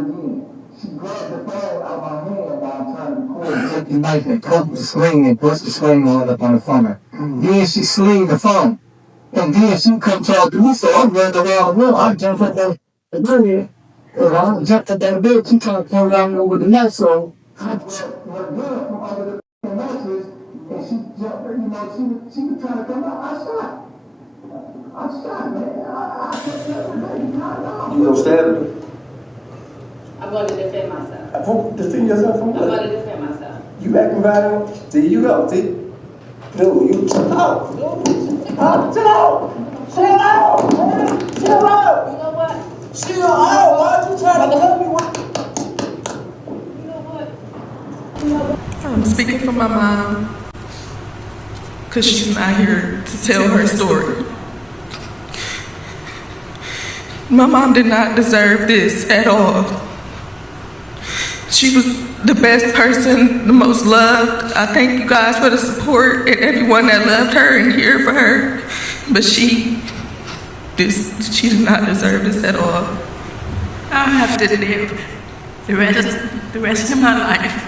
her again. She grabbed the phone out of my hand while I'm trying to record. Took the knife and cut the sling and pushed the sling all up on the phone. Then she slinged the phone. And then she come talk to me, so I ran around the room. I jumped up on the bed. And I jumped up that bed. She tried to come around over the net, so I grabbed her gun from under the mattress. And she jumped, she was trying to come out. I shot, man. I kept telling her, you don't stab her? I'm going to defend myself. Defend yourself from what? I'm going to defend myself. You acting violent? There you go. See? Dude, you chill out. Chill out. Chill out. Chill out. You know what? Chill out. Why'd you try to cut me? You know what? I'm speaking for my mom because she's not here to tell her story. My mom did not deserve this at all. She was the best person, the most loved. I thank you guys for the support and everyone that loved her and here for her. But she did not deserve this at all. I'll have to live the rest of my life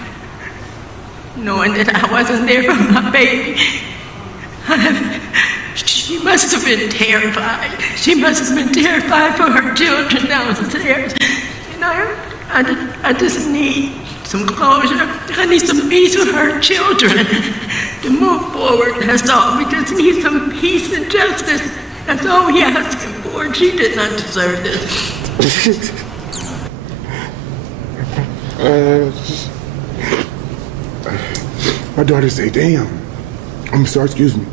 knowing that I wasn't there for my baby. She must have been terrified. She must have been terrified for her children downstairs. You know, I just need some closure. I need some peace with her children to move forward. That's all. We just need some peace and justice. That's all we asking for. She did not deserve this. My daughter said, damn. I'm sorry, excuse me.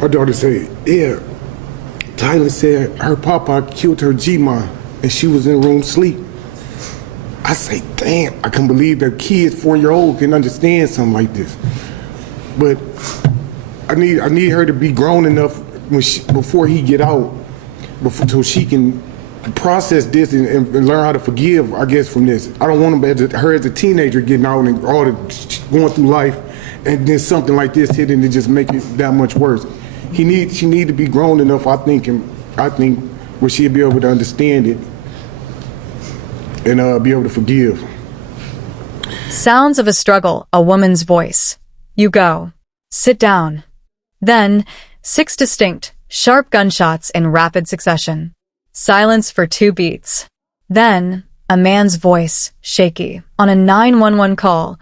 My daughter said, yeah. Tyler said her papa killed her G-Ma and she was in room sleep. I say, damn, I can't believe that kid, 4-year-old, can understand something like this. But I need her to be grown enough before he get out, so she can process this and learn how to forgive, I guess, from this. I don't want her as a teenager getting out and all the going through life, and then something like this hitting to just make it that much worse. She need to be grown enough, I think, where she'll be able to understand it and be able to forgive. Sounds of a struggle, a woman's voice. You go. Sit down. Then, 6 distinct, sharp gunshots in rapid succession. Silence for 2 beats. Then, a man's voice, shaky, on a 911 call.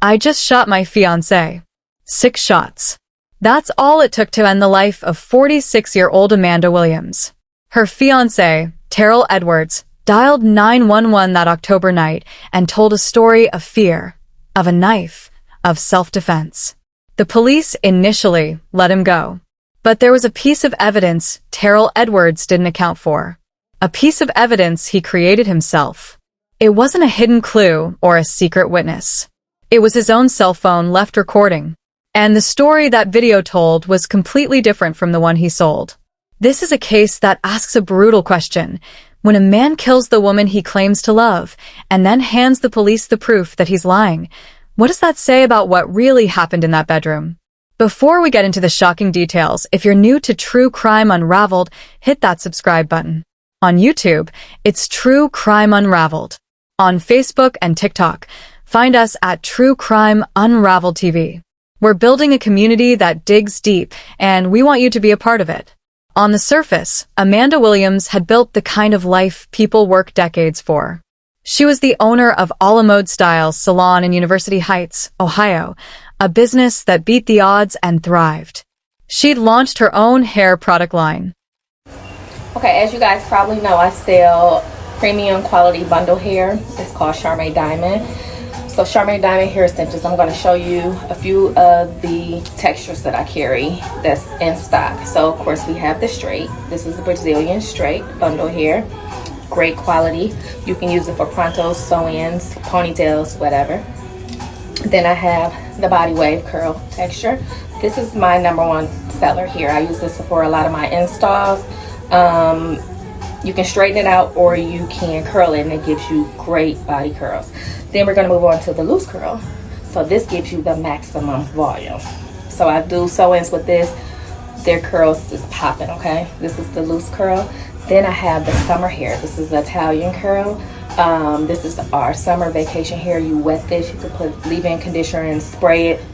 I just shot my fiancé. 6 shots. That's all it took to end the life of 46-year-old Amanda Williams. Her fiancé, Terrell Edwards, dialed 911 that October night and told a story of fear, of a knife, of self-defense. The police initially let him go. But there was a piece of evidence Terrell Edwards didn't account for. A piece of evidence he created himself. It wasn't a hidden clue or a secret witness. It was his own cell phone left recording. And the story that video told was completely different from the one he sold. This is a case that asks a brutal question. When a man kills the woman he claims to love, and then hands the police the proof that he's lying, what does that say about what really happened in that bedroom? Before we get into the shocking details, if you're new to True Crime Unraveled, hit that subscribe button. On YouTube, it's True Crime Unraveled. On Facebook and TikTok, find us at True Crime Unraveled TV. We're building a community that digs deep, and we want you to be a part of it. On the surface, Amanda Williams had built the kind of life people work decades for. She was the owner of A La Mode Style Salon in University Heights, Ohio, a business that beat the odds and thrived. She'd launched her own hair product line. Okay, as you guys probably know, I sell premium quality bundle hair. It's called Charmaine Diamond. So Charmaine Diamond hair extensions, I'm going to show you a few of the textures that I carry that's in stock. So of course we have the straight. This is the Brazilian straight bundle hair. Great quality. You can use it for prontos, sew-ins, ponytails, whatever. Then I have the body wave curl texture. This is my #1 seller here. I use this for a lot of my installs. You can straighten it out or you can curl it and it gives you great body curls. Then we're going to move on to the loose curl. So this gives you the maximum volume. So I do sew-ins with this. Their curls is popping, okay? This is the loose curl. Then I have the summer hair. This is Italian curl. This is our summer vacation hair. You wet this, you can put leave-in conditioner and spray it.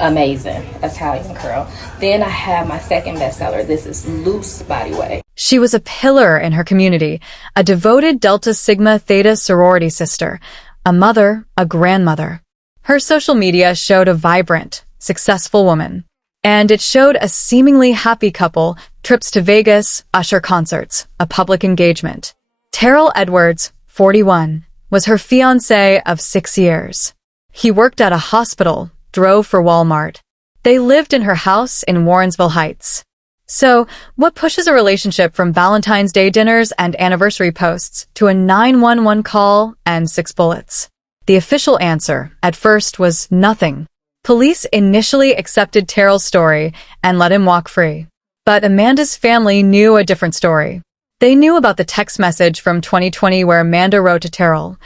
Amazing Italian curl. Then I have my second bestseller. This is loose body wave. She was a pillar in her community, a devoted Delta Sigma Theta sorority sister, a mother, a grandmother. Her social media showed a vibrant, successful woman. And it showed a seemingly happy couple, trips to Vegas, Usher concerts, a public engagement. Terrell Edwards, 41, was her fiancé of 6 years. He worked at a hospital, drove for Walmart. They lived in her house in Warrensville Heights. So, what pushes a relationship from Valentine's Day dinners and anniversary posts to a 911 call and 6 bullets? The official answer, at first, was nothing. Police initially accepted Terrell's story and let him walk free. But Amanda's family knew a different story. They knew about the text message from 2020 where Amanda wrote to Terrell,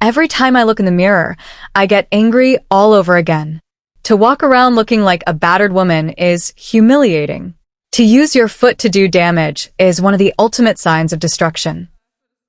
"Every time I look in the mirror, I get angry all over again. To walk around looking like a battered woman is humiliating. To use your foot to do damage is one of the ultimate signs of destruction."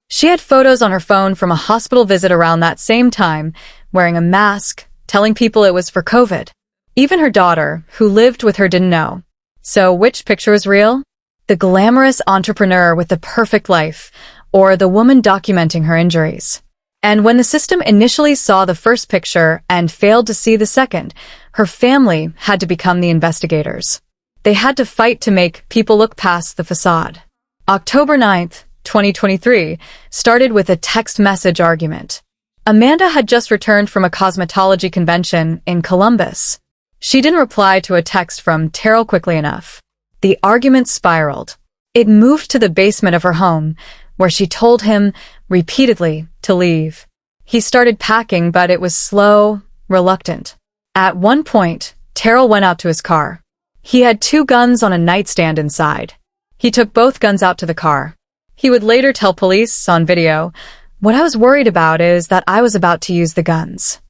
She had photos on her phone from a hospital visit around that same time, wearing a mask, telling people it was for COVID. Even her daughter, who lived with her, didn't know. So which picture was real? The glamorous entrepreneur with the perfect life, or the woman documenting her injuries? And when the system initially saw the first picture and failed to see the second, her family had to become the investigators. They had to fight to make people look past the facade. October 9th, 2023, started with a text message argument. Amanda had just returned from a cosmetology convention in Columbus. She didn't reply to a text from Terrell quickly enough. The argument spiraled. It moved to the basement of her home, where she told him, repeatedly, to leave. He started packing, but it was slow, reluctant. At one point, Terrell went out to his car. He had 2 guns on a nightstand inside. He took both guns out to the car. He would later tell police on video, "What I was worried about is that I was about to use the guns."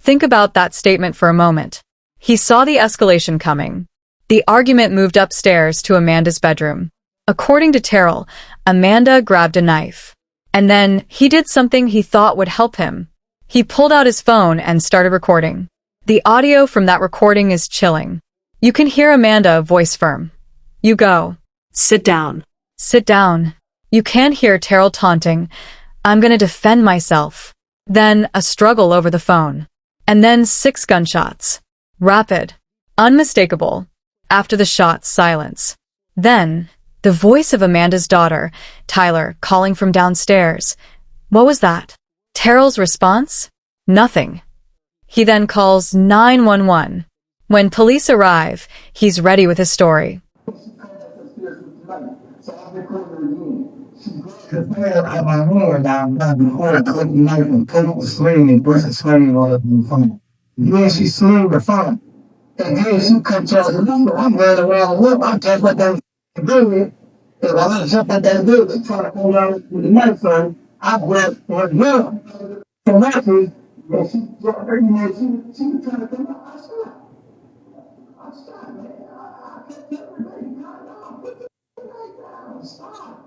Think about that statement for a moment. He saw the escalation coming. The argument moved upstairs to Amanda's bedroom. According to Terrell, Amanda grabbed a knife. And then he did something he thought would help him. He pulled out his phone and started recording. The audio from that recording is chilling. You can hear Amanda voice firm. "You go. Sit down." Sit down. You can hear Terrell taunting, "I'm gonna defend myself." Then a struggle over the phone. And then 6 gunshots. Rapid. Unmistakable. After the shots, silence. Then, the voice of Amanda's daughter, Tyler, calling from downstairs. What was that? Terrell's response? Nothing. He then calls 911. When police arrive, he's ready with his story. The man had my hand down before I couldn't knife and put up the sling and burst the sling all up in the phone. Then she slung the phone. And then she comes out the window. I'm running around the whip. I take what that building. And while I jump out that building, trying to hold on with the knife on, I grabbed her gun. So that's it. And she brought her, she was trying to come out. I stopped, man. I kept everybody, put the knife down. Stop.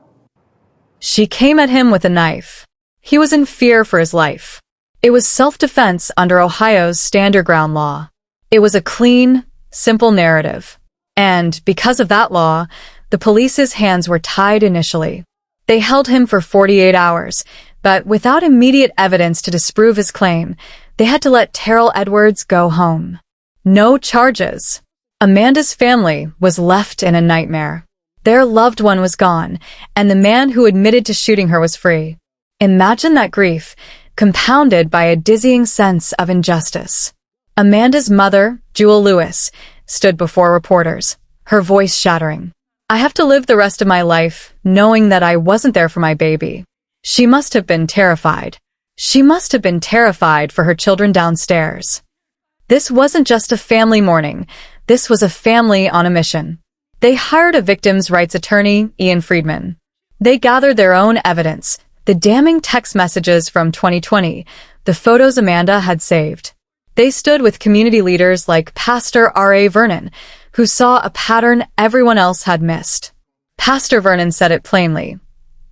She came at him with a knife. He was in fear for his life. It was self-defense under Ohio's Stand Your Ground law. It was a clean, simple narrative. And because of that law, the police's hands were tied initially. They held him for 48 hours, but without immediate evidence to disprove his claim, they had to let Terrell Edwards go home. No charges. Amanda's family was left in a nightmare. Their loved one was gone, and the man who admitted to shooting her was free. Imagine that grief, compounded by a dizzying sense of injustice. Amanda's mother, Jewel Lewis, stood before reporters, her voice shattering. "I have to live the rest of my life knowing that I wasn't there for my baby." She must have been terrified. She must have been terrified for her children downstairs. This wasn't just a family mourning. This was a family on a mission. They hired a victims' rights attorney, Ian Friedman. They gathered their own evidence, the damning text messages from 2020, the photos Amanda had saved. They stood with community leaders like Pastor R.A. Vernon, who saw a pattern everyone else had missed. Pastor Vernon said it plainly,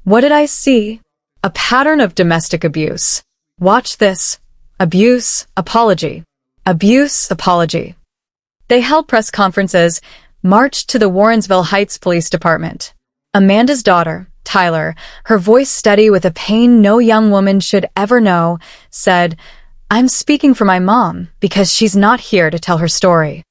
What did I see? A pattern of domestic abuse. Watch this. Abuse, apology. Abuse, apology. They held press conferences, marched to the Warrensville Heights Police Department. Amanda's daughter, Tyler, her voice steady with a pain no young woman should ever know, said, "I'm speaking for my mom because she's not here to tell her story."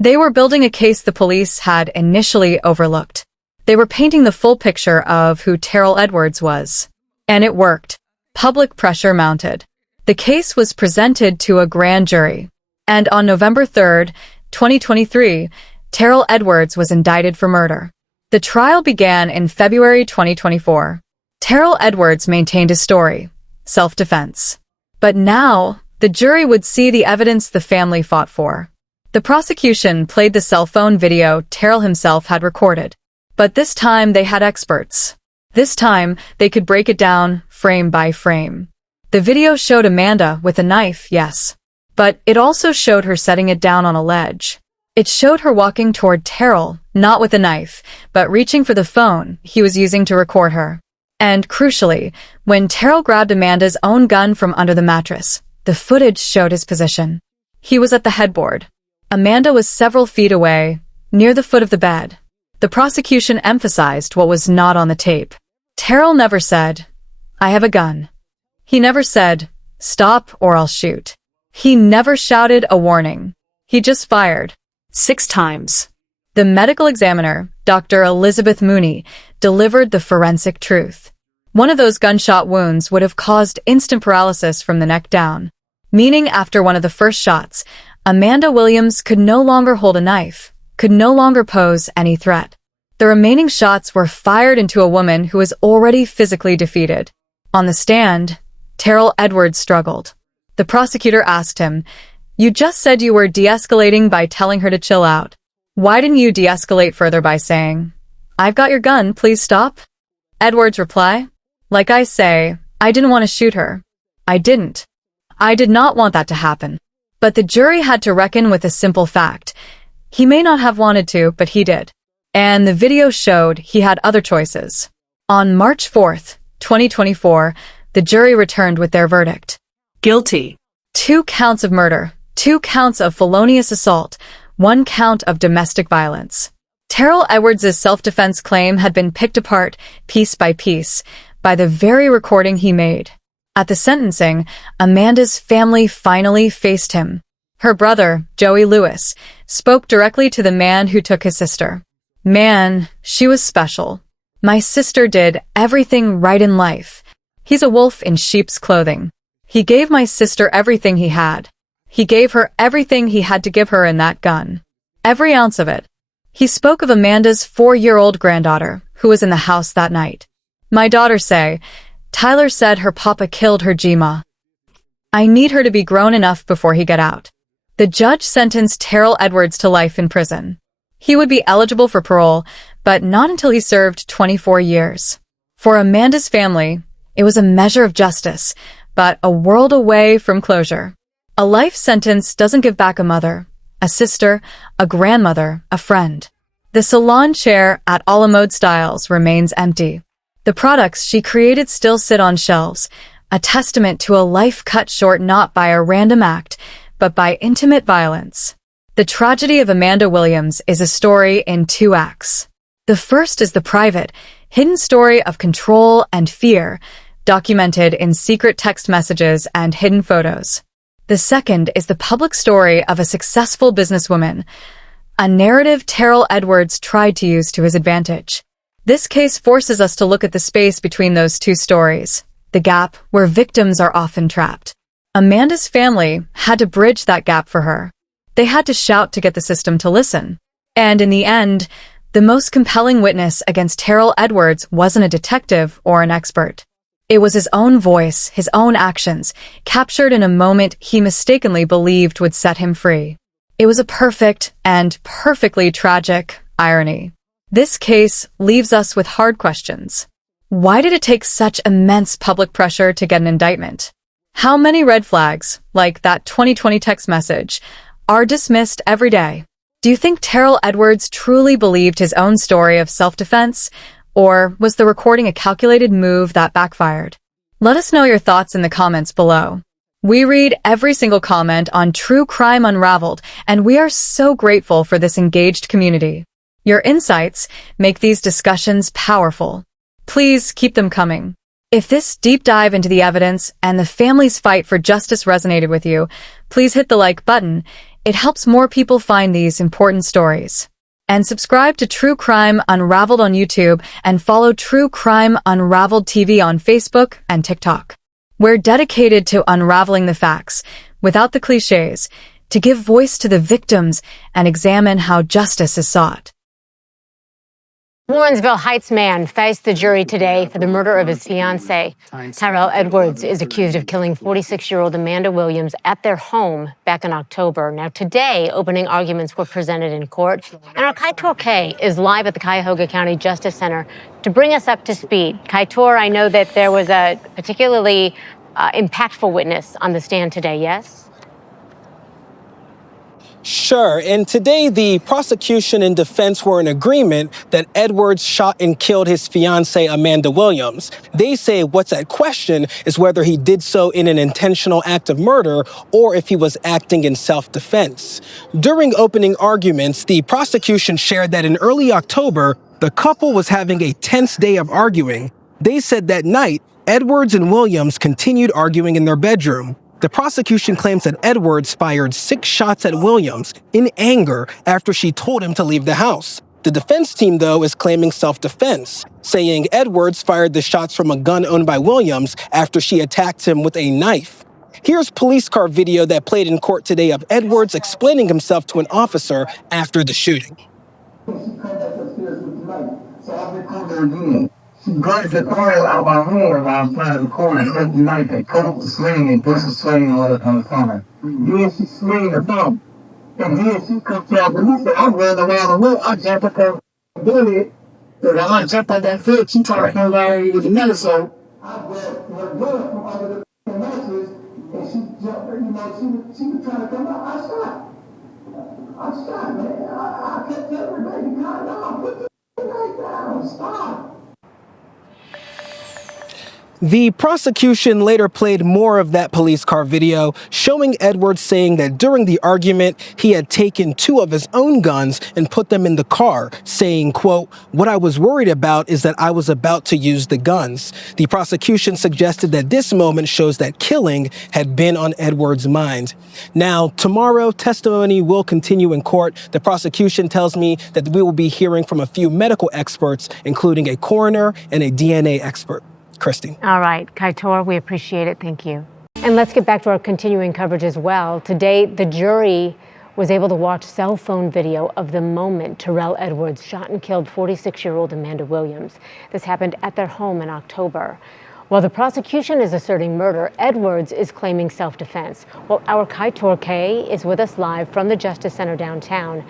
They were building a case the police had initially overlooked. They were painting the full picture of who Terrell Edwards was. And it worked. Public pressure mounted. The case was presented to a grand jury. And on November 3rd, 2023, Terrell Edwards was indicted for murder. The trial began in February 2024. Terrell Edwards maintained his story, self-defense. But now, the jury would see the evidence the family fought for. The prosecution played the cell phone video Terrell himself had recorded. But this time they had experts. This time, they could break it down frame by frame. The video showed Amanda with a knife, yes. But it also showed her setting it down on a ledge. It showed her walking toward Terrell, not with a knife, but reaching for the phone he was using to record her. And crucially, when Terrell grabbed Amanda's own gun from under the mattress, the footage showed his position. He was at the headboard. Amanda was several feet away, near the foot of the bed. The prosecution emphasized what was not on the tape. Terrell never said, "I have a gun." He never said, "Stop or I'll shoot." He never shouted a warning. He just fired. 6 times. The medical examiner, Dr. Elizabeth Mooney, delivered the forensic truth. One of those gunshot wounds would have caused instant paralysis from the neck down, meaning after one of the first shots, Amanda Williams could no longer hold a knife, could no longer pose any threat. The remaining shots were fired into a woman who was already physically defeated. On the stand, Terrell Edwards struggled. The prosecutor asked him, "You just said you were de-escalating by telling her to chill out. Why didn't you de-escalate further by saying, 'I've got your gun, please stop'?" Edwards' reply, "Like I say, I didn't want to shoot her. I didn't. I did not want that to happen." But the jury had to reckon with a simple fact. He may not have wanted to, but he did. And the video showed he had other choices. On March 4th, 2024, the jury returned with their verdict. Guilty. 2 counts of murder, 2 counts of felonious assault, 1 count of domestic violence. Terrell Edwards' self-defense claim had been picked apart, piece by piece, by the very recording he made. At the sentencing, Amanda's family finally faced him. Her brother, Joey Lewis, spoke directly to the man who took his sister. "Man, she was special. My sister did everything right in life. He's a wolf in sheep's clothing. He gave my sister everything he had. He gave her everything he had to give her in that gun. Every ounce of it." He spoke of Amanda's 4-year-old granddaughter, who was in the house that night. "My daughter say, Tyler said her papa killed her Gma. I need her to be grown enough before he get out." The judge sentenced Terrell Edwards to life in prison. He would be eligible for parole, but not until he served 24 years. For Amanda's family, it was a measure of justice, but a world away from closure. A life sentence doesn't give back a mother, a sister, a grandmother, a friend. The salon chair at a la mode styles remains empty. The products she created still sit on shelves, a testament to a life cut short not by a random act, but by intimate violence. The tragedy of Amanda Williams is a story in 2 acts. The first is the private, hidden story of control and fear, documented in secret text messages and hidden photos. The second is the public story of a successful businesswoman, a narrative Terrell Edwards tried to use to his advantage. This case forces us to look at the space between those 2 stories, the gap where victims are often trapped. Amanda's family had to bridge that gap for her. They had to shout to get the system to listen. And in the end, the most compelling witness against Terrell Edwards wasn't a detective or an expert. It was his own voice, his own actions, captured in a moment he mistakenly believed would set him free. It was a perfect and perfectly tragic irony. This case leaves us with hard questions. Why did it take such immense public pressure to get an indictment? How many red flags, like that 2020 text message, are dismissed every day? Do you think Terrell Edwards truly believed his own story of self-defense, Or was the recording a calculated move that backfired? Let us know your thoughts in the comments below. We read every single comment on True Crime Unraveled, and we are so grateful for this engaged community. Your insights make these discussions powerful. Please keep them coming. If this deep dive into the evidence and the family's fight for justice resonated with you, please hit the like button. It helps more people find these important stories. And subscribe to True Crime Unraveled on YouTube and follow True Crime Unraveled TV on Facebook and TikTok. We're dedicated to unraveling the facts, without the cliches, to give voice to the victims and examine how justice is sought. Warrensville Heights man faced the jury today for the murder of his fiancé. Terrell Edwards is accused of killing 46-year-old Amanda Williams at their home back in October. Now, today, opening arguments were presented in court, and our Kaitor K is live at the Cuyahoga County Justice Center to bring us up to speed. Kaitor, I know that there was a particularly impactful witness on the stand today, yes? Sure, and today the prosecution and defense were in agreement that Edwards shot and killed his fiancée Amanda Williams. They say what's at question is whether he did so in an intentional act of murder or if he was acting in self-defense. During opening arguments, the prosecution shared that in early October, the couple was having a tense day of arguing. They said that night, Edwards and Williams continued arguing in their bedroom. The prosecution claims that Edwards fired 6 shots at Williams in anger after she told him to leave the house. The defense team, though, is claiming self-defense, saying Edwards fired the shots from a gun owned by Williams after she attacked him with a knife. Here's police car video that played in court today of Edwards explaining himself to an officer after the shooting. She grabbed the oil out of my hand while I'm playing the corner and took the knife and cut up the sling and pushed the sling on the phone. Then she swing the phone. And then she comes out the roof and I ran around the room. I jumped up on the bullet. And I jumped on that foot. She tried to hang around with the metal, so I grabbed her gun from under the mattress and she jumped, she was trying to come out. I shot, man. I kept telling her, baby, calm down. Put the knife down. Stop. The prosecution later played more of that police car video, showing Edwards saying that during the argument, he had taken 2 of his own guns and put them in the car, saying, quote, "What I was worried about is that I was about to use the guns." The prosecution suggested that this moment shows that killing had been on Edwards' mind. Now, tomorrow, testimony will continue in court. The prosecution tells me that we will be hearing from a few medical experts, including a coroner and a DNA expert. Christy. All right, Kaitor, we appreciate it. Thank you. And let's get back to our continuing coverage as well. Today, the jury was able to watch cell phone video of the moment Terrell Edwards shot and killed 46-year-old Amanda Williams. This happened at their home in October. While the prosecution is asserting murder, Edwards is claiming self-defense. Well, our Kaitor K is with us live from the Justice Center downtown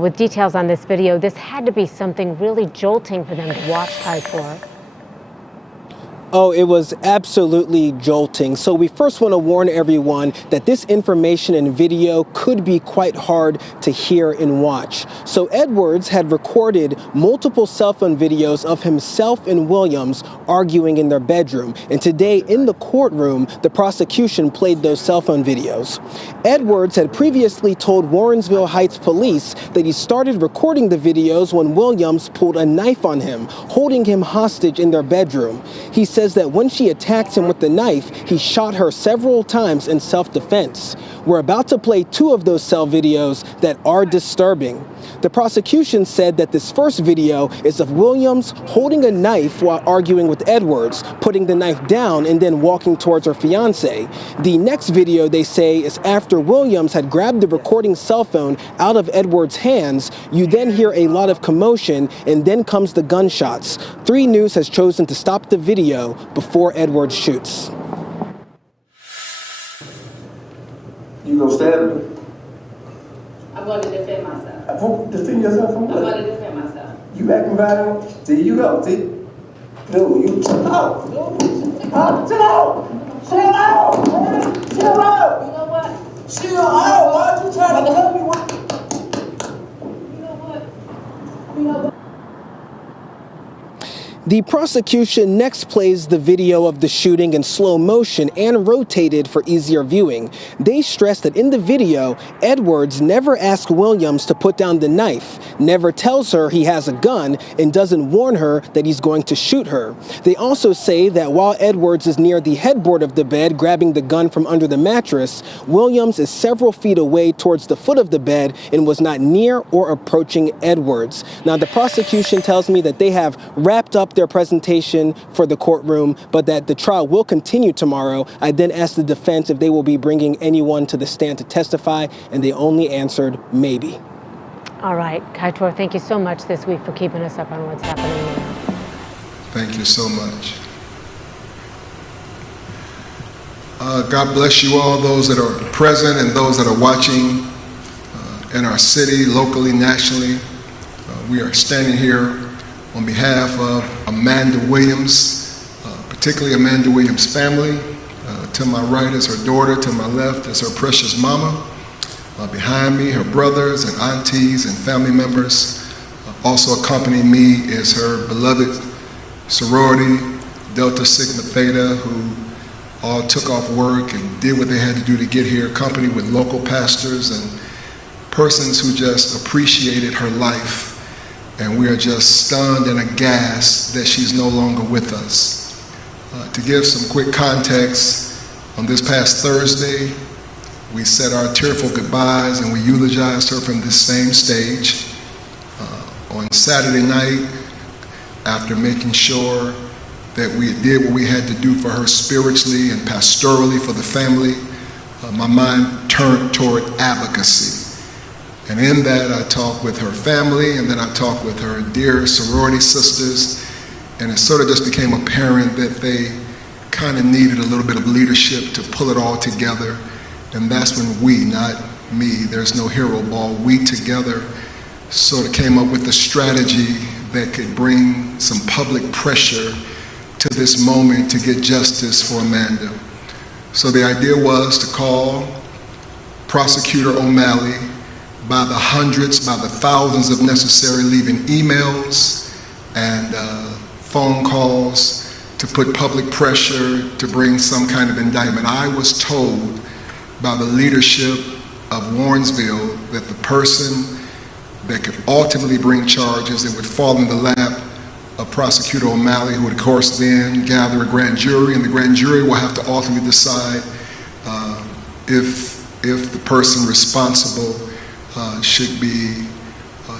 with details on this video. This had to be something really jolting for them to watch, Kaitor. Oh, it was absolutely jolting. So we first want to warn everyone that this information and video could be quite hard to hear and watch. So Edwards had recorded multiple cell phone videos of himself and Williams arguing in their bedroom. And today in the courtroom, the prosecution played those cell phone videos. Edwards had previously told Warrensville Heights police that he started recording the videos when Williams pulled a knife on him, holding him hostage in their bedroom. He says that when she attacked him with the knife, he shot her several times in self-defense. We're about to play 2 of those cell videos that are disturbing. The prosecution said that this first video is of Williams holding a knife while arguing with Edwards, putting the knife down and then walking towards her fiancé. The next video, they say, is after Williams had grabbed the recording cell phone out of Edwards' hands. You then hear a lot of commotion and then comes the gunshots. 3 News has chosen to stop the video before Edwards shoots. You gonna stab me? I'm going to defend myself. Defend yourself from what? I'm going to defend myself. You acting violent? There you go, see? Dude, you chill out. Chill out. Chill out. Chill out. You know what? Chill out. Why you trying to help me? You know what? The prosecution next plays the video of the shooting in slow motion and rotated for easier viewing. They stress that in the video, Edwards never asks Williams to put down the knife, never tells her he has a gun, and doesn't warn her that he's going to shoot her. They also say that while Edwards is near the headboard of the bed grabbing the gun from under the mattress, Williams is several feet away towards the foot of the bed and was not near or approaching Edwards. Now, the prosecution tells me that they have wrapped up their presentation for the courtroom, but that the trial will continue tomorrow. I then asked the defense if they will be bringing anyone to the stand to testify, and they only answered maybe. All right, Kaitor, thank you so much this week for keeping us up on what's happening now. Thank you so much. God bless you all, those that are present and those that are watching in our city, locally, nationally. We are standing here on behalf of Amanda Williams, particularly Amanda Williams' family. To my right is her daughter, to my left is her precious mama. Behind me, her brothers and aunties and family members. Also accompanying me is her beloved sorority, Delta Sigma Theta, who all took off work and did what they had to do to get here, accompanied with local pastors and persons who just appreciated her life. And we are just stunned and aghast that she's no longer with us. To give some quick context, on this past Thursday, we said our tearful goodbyes and we eulogized her from this same stage. On Saturday night, after making sure that we did what we had to do for her spiritually and pastorally for the family, my mind turned toward advocacy. And in that, I talked with her family, and then I talked with her dear sorority sisters, and it sort of just became apparent that they kind of needed a little bit of leadership to pull it all together. And that's when we, not me, there's no hero ball, we together sort of came up with a strategy that could bring some public pressure to this moment to get justice for Amanda. So the idea was to call Prosecutor O'Malley by the hundreds, by the thousands if necessary, leaving emails and phone calls to put public pressure to bring some kind of indictment. I was told by the leadership of Warrensville that the person that could ultimately bring charges that would fall in the lap of Prosecutor O'Malley, who would of course then gather a grand jury, and the grand jury will have to ultimately decide if the person responsible should be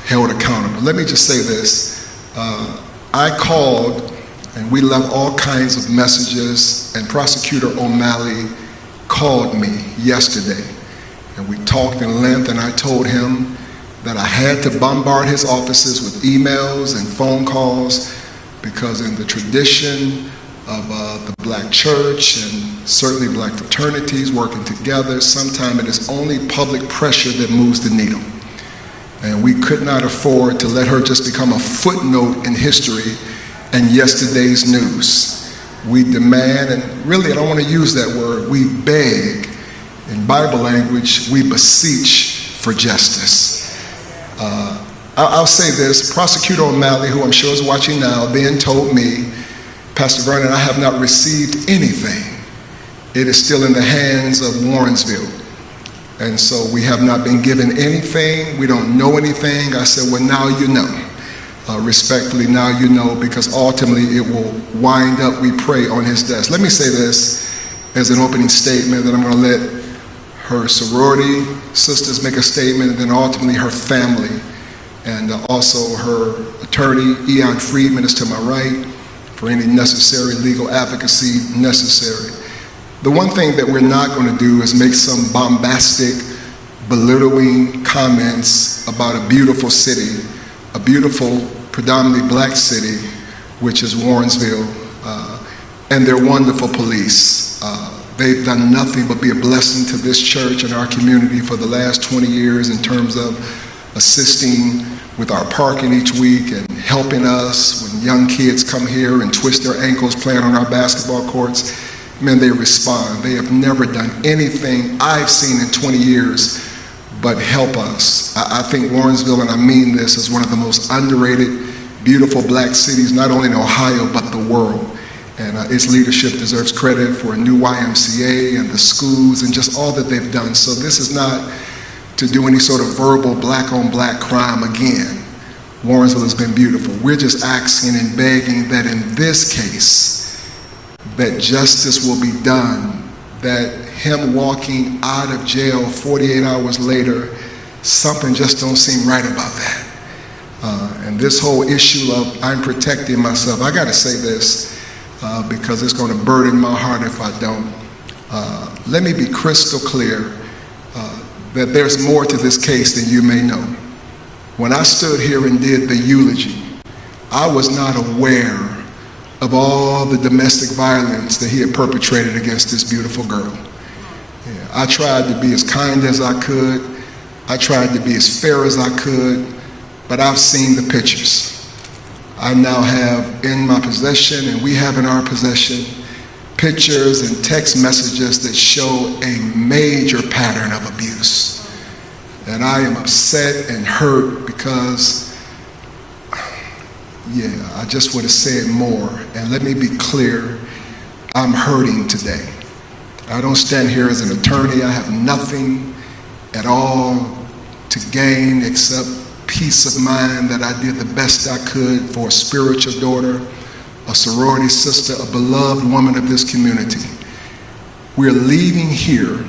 held accountable. Let me just say this. I called and we left all kinds of messages, and Prosecutor O'Malley called me yesterday and we talked in length, and I told him that I had to bombard his offices with emails and phone calls because in the tradition of the black church and certainly black fraternities working together, sometimes it is only public pressure that moves the needle. And we could not afford to let her just become a footnote in history and yesterday's news. We demand, and really I don't want to use that word, we beg, in Bible language, we beseech for justice. I'll say this, Prosecutor O'Malley, who I'm sure is watching now, then told me, Pastor Vernon, I have not received anything. It is still in the hands of Warrensville. And so we have not been given anything. We don't know anything. I said, well, now you know. Respectfully, now you know, because ultimately it will wind up, we pray, on his desk. Let me say this as an opening statement, that I'm going to let her sorority sisters make a statement, and then ultimately her family, and also her attorney, Eon Friedman, is to my right, for any necessary legal advocacy necessary. The one thing that we're not going to do is make some bombastic, belittling comments about a beautiful city, a beautiful, predominantly black city, which is Warrensville, and their wonderful police. They've done nothing but be a blessing to this church and our community for the last 20 years in terms of assisting with our parking each week and helping us when young kids come here and twist their ankles playing on our basketball courts. Man, they respond. They have never done anything I've seen in 20 years but help us. I think Warrensville, and I mean this, is one of the most underrated, beautiful black cities, not only in Ohio, but the world. And its leadership deserves credit for a new YMCA and the schools and just all that they've done. So this is not to do any sort of verbal black on black crime again. Warrensville has been beautiful. We're just asking and begging that in this case, that justice will be done, that him walking out of jail 48 hours later, something just don't seem right about that. And this whole issue of I'm protecting myself, I gotta say this because it's gonna burden my heart if I don't. Let me be crystal clear that there's more to this case than you may know. When I stood here and did the eulogy, I was not aware of all the domestic violence that he had perpetrated against this beautiful girl. Yeah, I tried to be as kind as I could. I tried to be as fair as I could, but I've seen the pictures. I now have in my possession, and we have in our possession, pictures and text messages that show a major pattern of abuse. And I am upset and hurt because, I just would have said more. And let me be clear, I'm hurting today. I don't stand here as an attorney. I have nothing at all to gain except peace of mind that I did the best I could for a spiritual daughter, a sorority sister, a beloved woman of this community. We're leaving here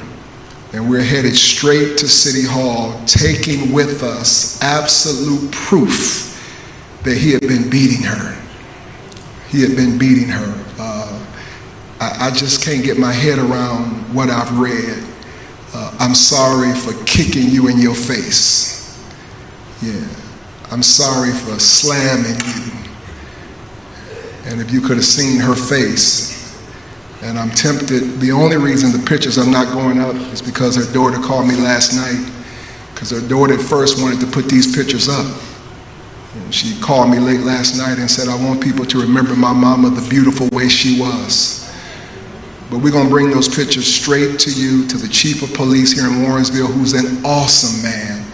and we're headed straight to City Hall, taking with us absolute proof that he had been beating her. He had been beating her. I just can't get my head around what I've read. I'm sorry for kicking you in your face. Yeah, I'm sorry for slamming you. And if you could have seen her face, and I'm tempted, the only reason the pictures are not going up is because her daughter called me last night, because her daughter at first wanted to put these pictures up. And she called me late last night and said, I want people to remember my mama the beautiful way she was. But we're gonna bring those pictures straight to you, to the chief of police here in Warrensville, who's an awesome man.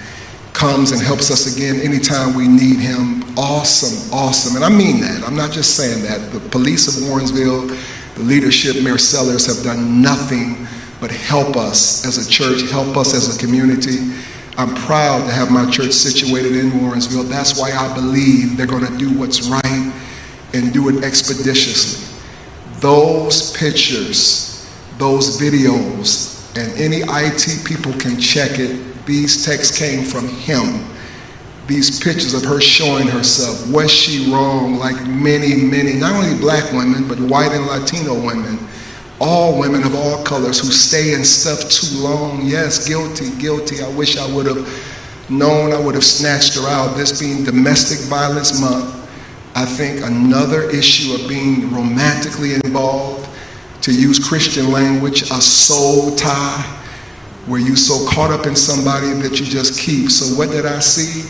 Comes and helps us again anytime we need him. Awesome, awesome, and I mean that. I'm not just saying that. The police of Warrensville, the leadership, Mayor Sellers, have done nothing but help us as a church, help us as a community. I'm proud to have my church situated in Warrensville. That's why I believe they're gonna do what's right and do it expeditiously. Those pictures, those videos, and any IT people can check it. These texts came from him. These pictures of her showing herself. Was she wrong? Like many, many, not only black women, but white and Latino women, all women of all colors who stay in stuff too long. Yes, guilty, guilty. I wish I would have known, I would have snatched her out. This being Domestic Violence Month, I think another issue of being romantically involved, to use Christian language, a soul tie, where you so caught up in somebody that you just keep. So what did I see?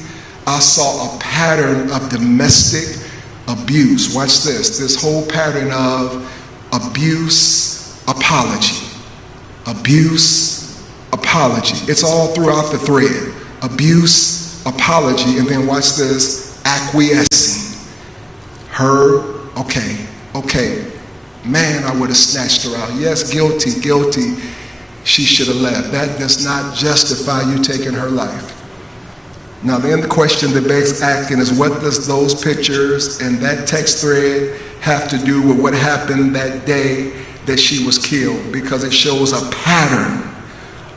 I saw a pattern of domestic abuse. Watch this. This whole pattern of abuse, apology. Abuse, apology. It's all throughout the thread. Abuse, apology, and then watch this, acquiescing. Her, okay. Man, I would have snatched her out. Yes, guilty, guilty. She should have left. That does not justify you taking her life. Now then the question that begs asking is, what does those pictures and that text thread have to do with what happened that day that she was killed? Because it shows a pattern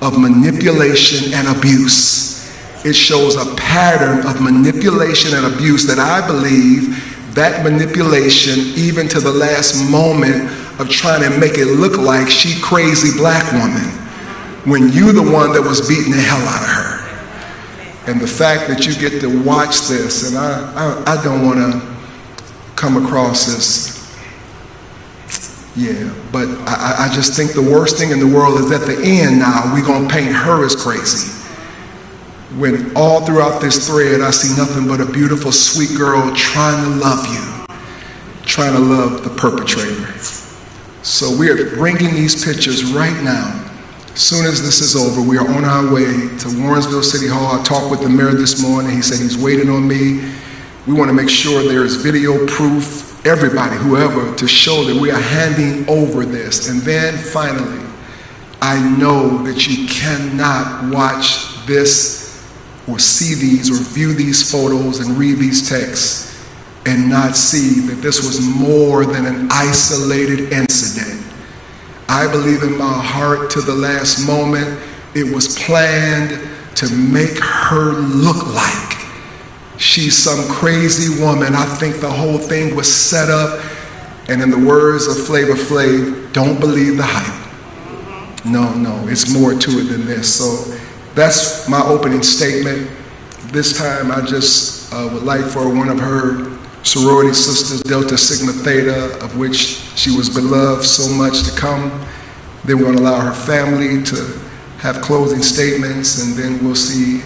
of manipulation and abuse. It shows a pattern of manipulation and abuse that I believe that manipulation, even to the last moment of trying to make it look like she crazy black woman, when you the one that was beating the hell out of her. And the fact that you get to watch this, and I don't want to come across as, but I just think the worst thing in the world is at the end now, we're going to paint her as crazy. When all throughout this thread, I see nothing but a beautiful, sweet girl trying to love you, trying to love the perpetrator. So we are bringing these pictures right now. As soon as this is over, we are on our way to Warrensville City Hall. I talked with the mayor this morning. He said he's waiting on me. We want to make sure there is video proof, everybody, whoever, to show that we are handing over this. And then finally, I know that you cannot watch this or see these or view these photos and read these texts and not see that this was more than an isolated incident. I believe in my heart to the last moment, it was planned to make her look like she's some crazy woman. I think the whole thing was set up, and in the words of Flavor Flav, don't believe the hype. No, it's more to it than this. So that's my opening statement. This time I just would like for one of her sorority sisters, Delta Sigma Theta, of which she was beloved so much, to come. Then we're going to allow her family to have closing statements, and then we'll see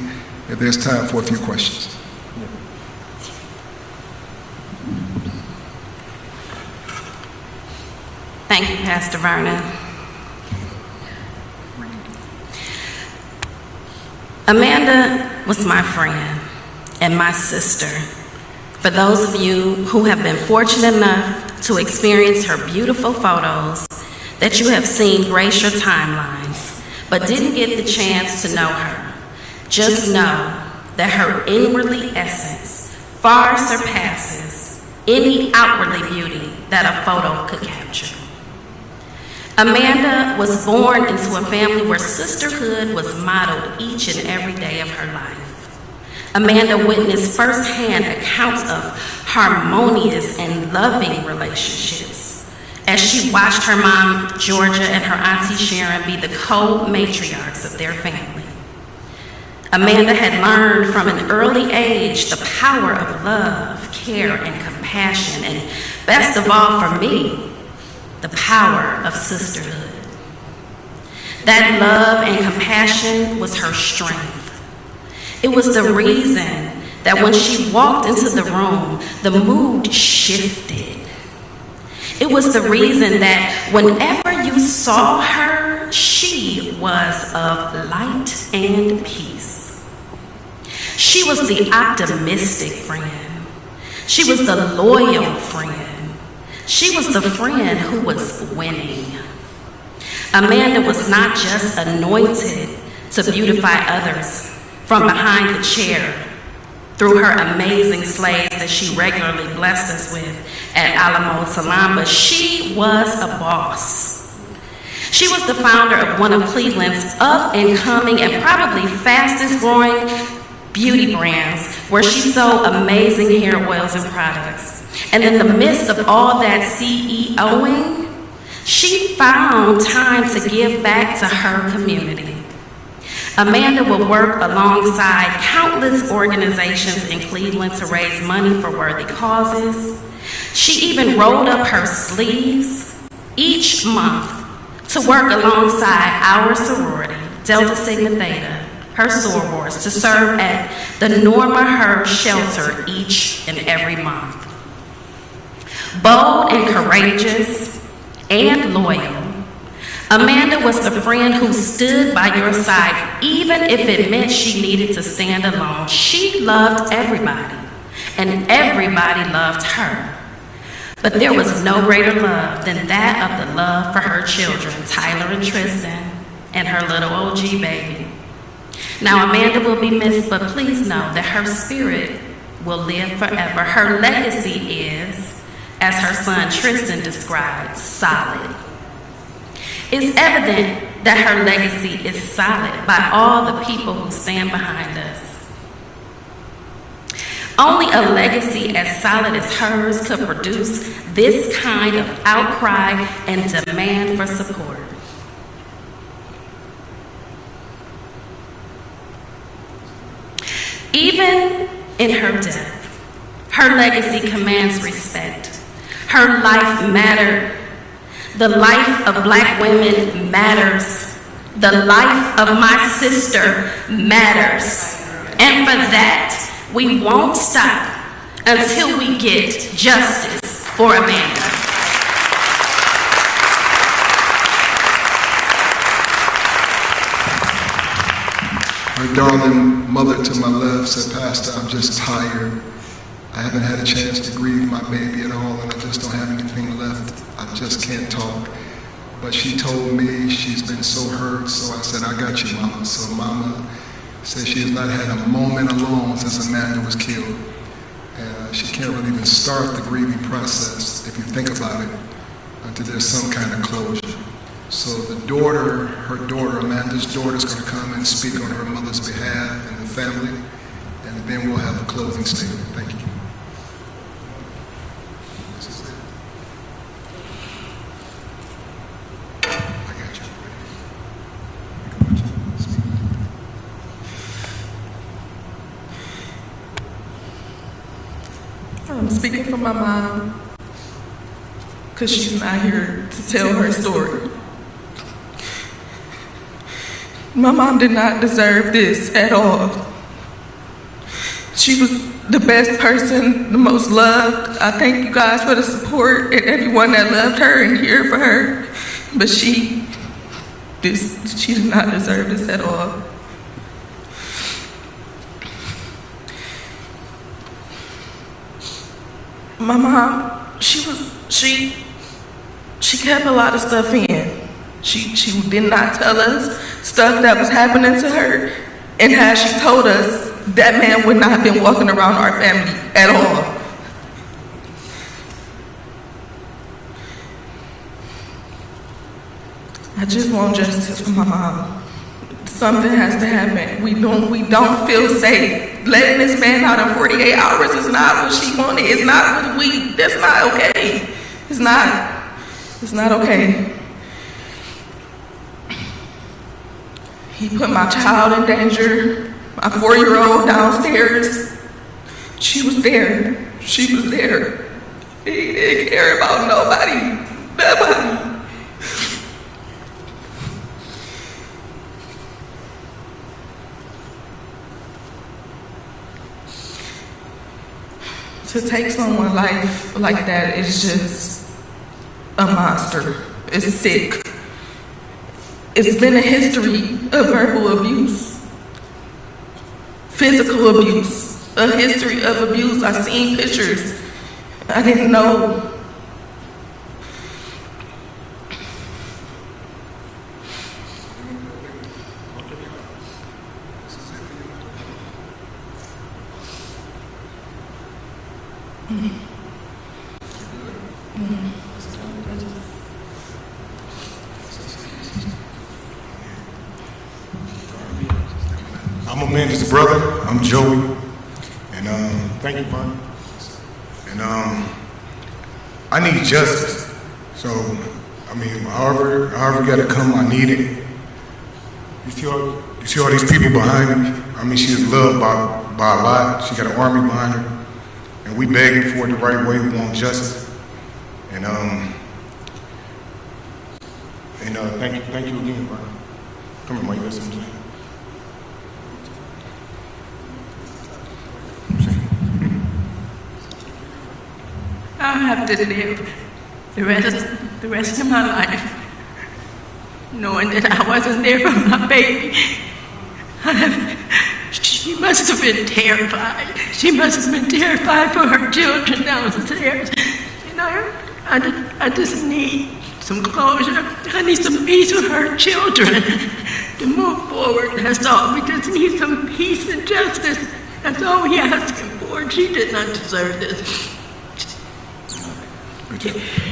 if there's time for a few questions. Thank you, Pastor Vernon. Amanda was my friend and my sister. For those of you who have been fortunate enough to experience her beautiful photos that you have seen grace your timelines, but didn't get the chance to know her, just know that her inwardly essence far surpasses any outwardly beauty that a photo could capture. Amanda was born into a family where sisterhood was modeled each and every day of her life. Amanda witnessed firsthand accounts of harmonious and loving relationships as she watched her mom, Georgia, and her auntie Sharon be the co-matriarchs of their family. Amanda had learned from an early age the power of love, care, and compassion, and best of all for me, the power of sisterhood. That love and compassion was her strength. It was the reason that when she walked into the room, the mood shifted. It was the reason that whenever you saw her, she was of light and peace. She was the optimistic friend. She was the loyal friend. She was the friend who was winning. Amanda was not just anointed to beautify others from behind the chair through her amazing slaves that she regularly blessed us with at Alamo Salam, but she was a boss. She was the founder of one of Cleveland's up and coming and probably fastest growing beauty brands, where she sold amazing hair oils and products. And in the midst of all that CEOing, she found time to give back to her community. Amanda would work alongside countless organizations in Cleveland to raise money for worthy causes. She even rolled up her sleeves each month to work alongside our sorority, Delta Sigma Theta, her sorors, to serve at the Norma Her shelter each and every month. Bold and courageous and loyal, Amanda was the friend who stood by your side even if it meant she needed to stand alone. She loved everybody, and everybody loved her. But there was no greater love than that of the love for her children, Tyler and Tristan, and her little OG baby. Now, Amanda will be missed, but please know that her spirit will live forever. Her legacy is, as her son Tristan described, solid. It's evident that her legacy is solid by all the people who stand behind us. Only a legacy as solid as hers could produce this kind of outcry and demand for support. Even in her death, her legacy commands respect. Her life mattered. The life of Black women matters. The life of my sister matters. And for that, we won't stop until we get justice for Amanda. Her darling mother to my left said, "Pastor, I'm just tired." I haven't had a chance to grieve my baby at all, and I just don't have anything left. I just can't talk. But she told me she's been so hurt, so I said, I got you, Mama. So Mama says she has not had a moment alone since Amanda was killed. And she can't really even start the grieving process, if you think about it, until there's some kind of closure. So the daughter, her daughter, Amanda's daughter, is going to come and speak on her mother's behalf and the family, and then we'll have a closing statement. Thank you. I'm speaking for my mom because she's not here to tell her story. My mom did not deserve this at all. She was the best person, the most loved. I thank you guys for the support and everyone that loved her and here for her. But she did not deserve this at all. My mom, she kept a lot of stuff in. She did not tell us stuff that was happening to her, and had she told us, that man would not have been walking around our family at all. I just want justice for my mom. Something has to happen. We don't feel safe. Letting this man out in 48 hours is not what she wanted. It's not what that's not okay. It's not okay. He put my child in danger, my 4-year-old downstairs. She was there. She was there. He didn't care about nobody. To take someone's life like that is just a monster. It's sick. It's been a history of verbal abuse, physical abuse, a history of abuse. I've seen pictures. I didn't know. I'm Amanda's brother. I'm Joey. And thank you, Bonnie. And I need justice. So, I mean, however gotta come, I need it. You see all these people behind me? I mean, she is loved by a lot. She got an army behind her. And we begging for it the right way. We want justice. And thank you again, Bonnie. Come here, Mike. You got something to say? I have to live the rest of my life knowing that I wasn't there for my baby. She must have been terrified. She must have been terrified for her children downstairs. You know, I just need some closure. I need some peace with her children to move forward. That's all. We just need some peace and justice. That's all we asking for. She did not deserve this.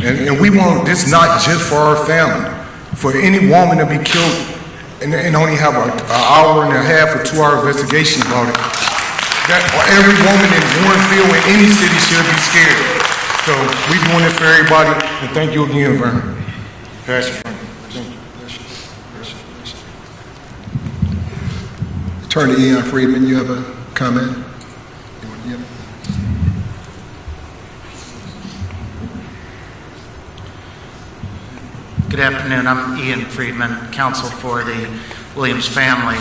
And we want this not just for our family, for any woman to be killed and only have an hour and a half or 2 hour investigation about it. That every woman in Warrenville in any city should be scared. So we doing it for everybody, and thank you again, Vernon. Pastor Frank. Attorney Ian Friedman, you have a comment? Good afternoon. I'm Ian Friedman, counsel for the Williams family.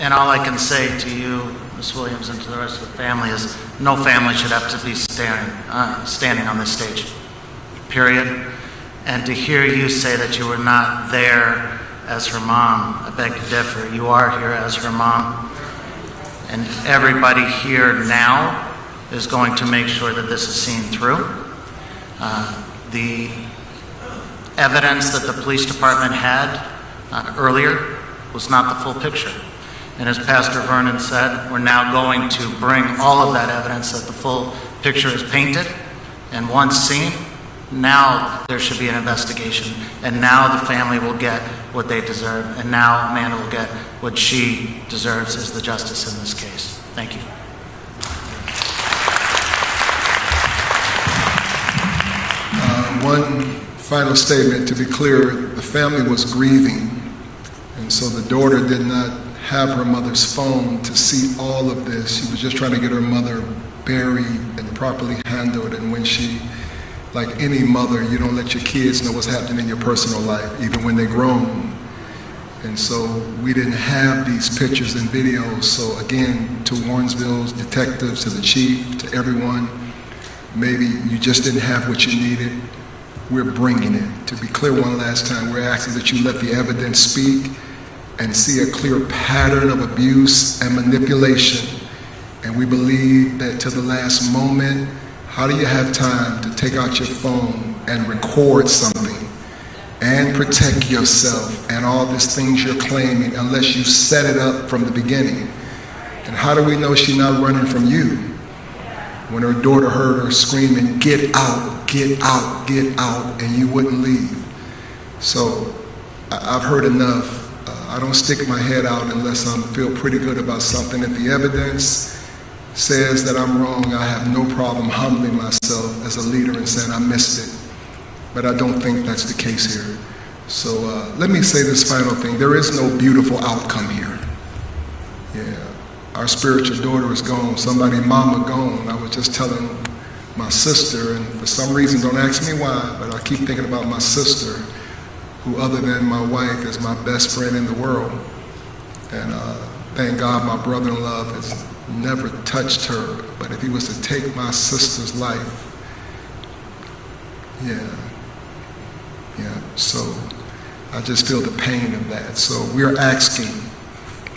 And all I can say to you, Ms. Williams, and to the rest of the family is no family should have to be standing on this stage, period. And to hear you say that you were not there as her mom, I beg to differ. You are here as her mom. And everybody here now is going to make sure that this is seen through. The evidence that the police department had earlier was not the full picture. And as Pastor Vernon said, we're now going to bring all of that evidence that the full picture is painted. And once seen, now there should be an investigation. And now the family will get what they deserve. And now Amanda will get what she deserves as the justice in this case. Thank you. One final statement, to be clear, the family was grieving, and so the daughter did not have her mother's phone to see all of this. She was just trying to get her mother buried and properly handled, and when she, like any mother, you don't let your kids know what's happening in your personal life, even when they're grown. And so we didn't have these pictures and videos. So again, to Warrensville's detectives, to the chief, to everyone, maybe you just didn't have what you needed. We're bringing it. To be clear one last time, we're asking that you let the evidence speak and see a clear pattern of abuse and manipulation. And we believe that to the last moment, how do you have time to take out your phone and record something and protect yourself and all these things you're claiming unless you set it up from the beginning? And how do we know she's not running from you? When her daughter heard her screaming, "Get out, get out, get out," and you wouldn't leave. So I've heard enough. I don't stick my head out unless I feel pretty good about something. If the evidence says that I'm wrong, I have no problem humbling myself as a leader and saying I missed it. But I don't think that's the case here. So let me say this final thing. There is no beautiful outcome here. Yeah. Our spiritual daughter is gone. Somebody's mama gone. I was just telling my sister, and for some reason, don't ask me why, but I keep thinking about my sister, who other than my wife is my best friend in the world. And thank God my brother-in-law has never touched her. But if he was to take my sister's life, so I just feel the pain of that. So we're asking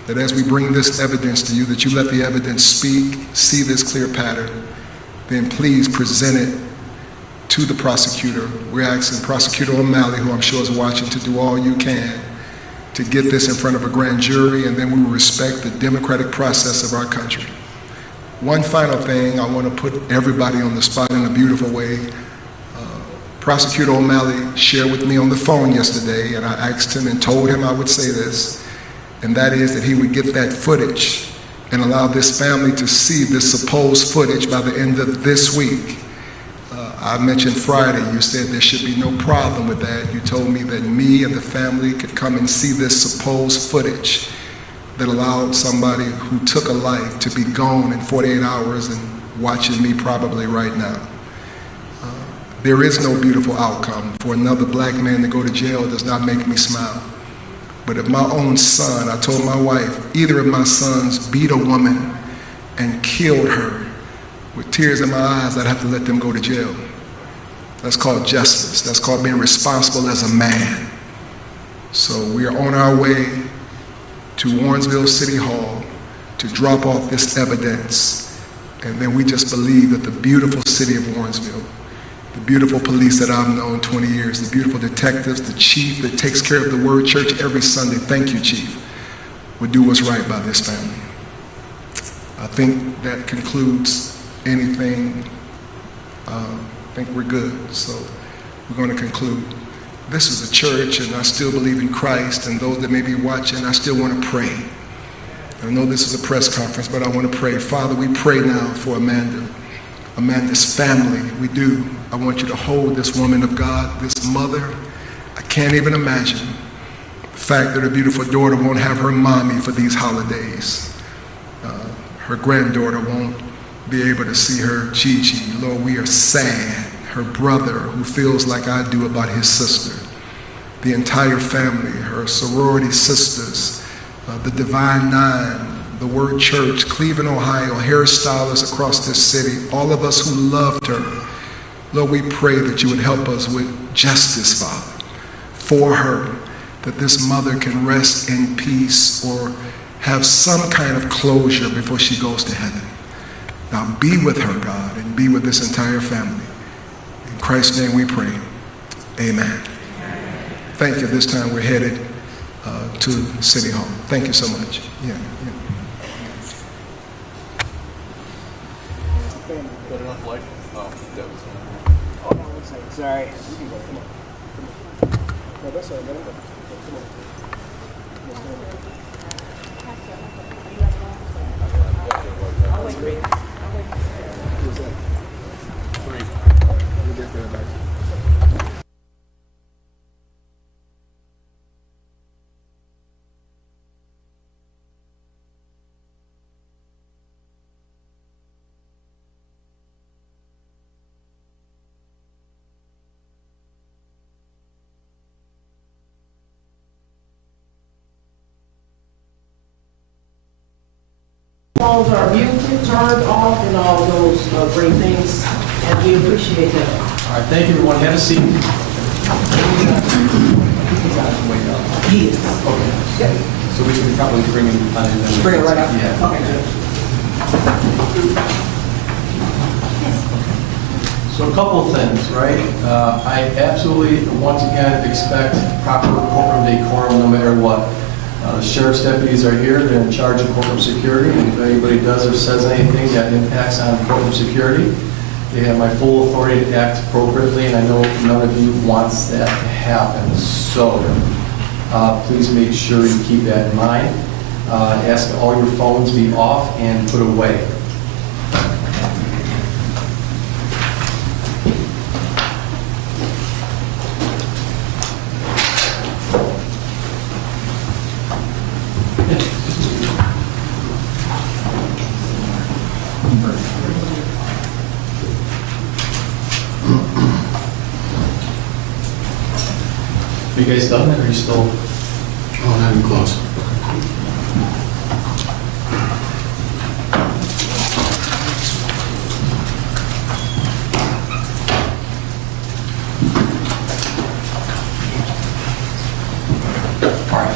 that as we bring this evidence to you, that you let the evidence speak, see this clear pattern, then please present it to the prosecutor. We're asking Prosecutor O'Malley, who I'm sure is watching, to do all you can to get this in front of a grand jury, and then we will respect the democratic process of our country. One final thing, I want to put everybody on the spot in a beautiful way. Prosecutor O'Malley shared with me on the phone yesterday, and I asked him and told him I would say this, and that is that he would get that footage and allow this family to see this supposed footage by the end of this week. I mentioned Friday, you said there should be no problem with that. You told me that me and the family could come and see this supposed footage that allowed somebody who took a life to be gone in 48 hours and watching me probably right now. There is no beautiful outcome. For another black man to go to jail does not make me smile. But if my own son, I told my wife, either of my sons beat a woman and killed her, with tears in my eyes, I'd have to let them go to jail. That's called justice. That's called being responsible as a man. So we are on our way to Warrensville City Hall to drop off this evidence. And then we just believe that the beautiful city of Warrensville, the beautiful police that I've known 20 years, the beautiful detectives, the chief that takes care of the Word Church every Sunday, thank you, Chief, would do what's right by this family. I think that concludes anything. I think we're good, so we're going to conclude. This is a church, and I still believe in Christ, and those that may be watching, I still want to pray. I know this is a press conference, but I want to pray. Father, we pray now for Amanda's family. We do. I want you to hold this woman of God, this mother. I can't even imagine the fact that her beautiful daughter won't have her mommy for these holidays. Her granddaughter won't be able to see her Gigi. Lord, we are sad. Her brother, who feels like I do about his sister. The entire family, her sorority sisters, the Divine Nine, the Word Church, Cleveland, Ohio, hairstylists across this city, all of us who loved her. Lord, we pray that you would help us with justice, Father, for her, that this mother can rest in peace or have some kind of closure before she goes to heaven. Now be with her, God, and be with this entire family. In Christ's name we pray. Amen. Thank you. This time we're headed to City Hall. Thank you so much. Yeah. Got enough light? Oh, that was Oh, no, one second. Sorry. You can go. Come on. No, that's all right. Let him go. Come on. I'll wait for you. Who's that? Three. We'll get there back. Phones are muted, turned off, and all those great things, and we appreciate that. All right, thank you, everyone. Have a seat. He is. Okay. So we can probably bring him on in. Bring it right up? Yeah. Okay, good. So a couple of things, right? I absolutely, once again, expect proper courtroom decorum no matter what. The sheriff's deputies are here. They're in charge of courtroom security. And if anybody does or says anything that impacts on courtroom security, they have my full authority to act appropriately, and I know none of you wants that to happen. So please make sure you keep that in mind. Ask that all your phones be off and put away. Are you guys done, or are you still? Oh, not even close. All right.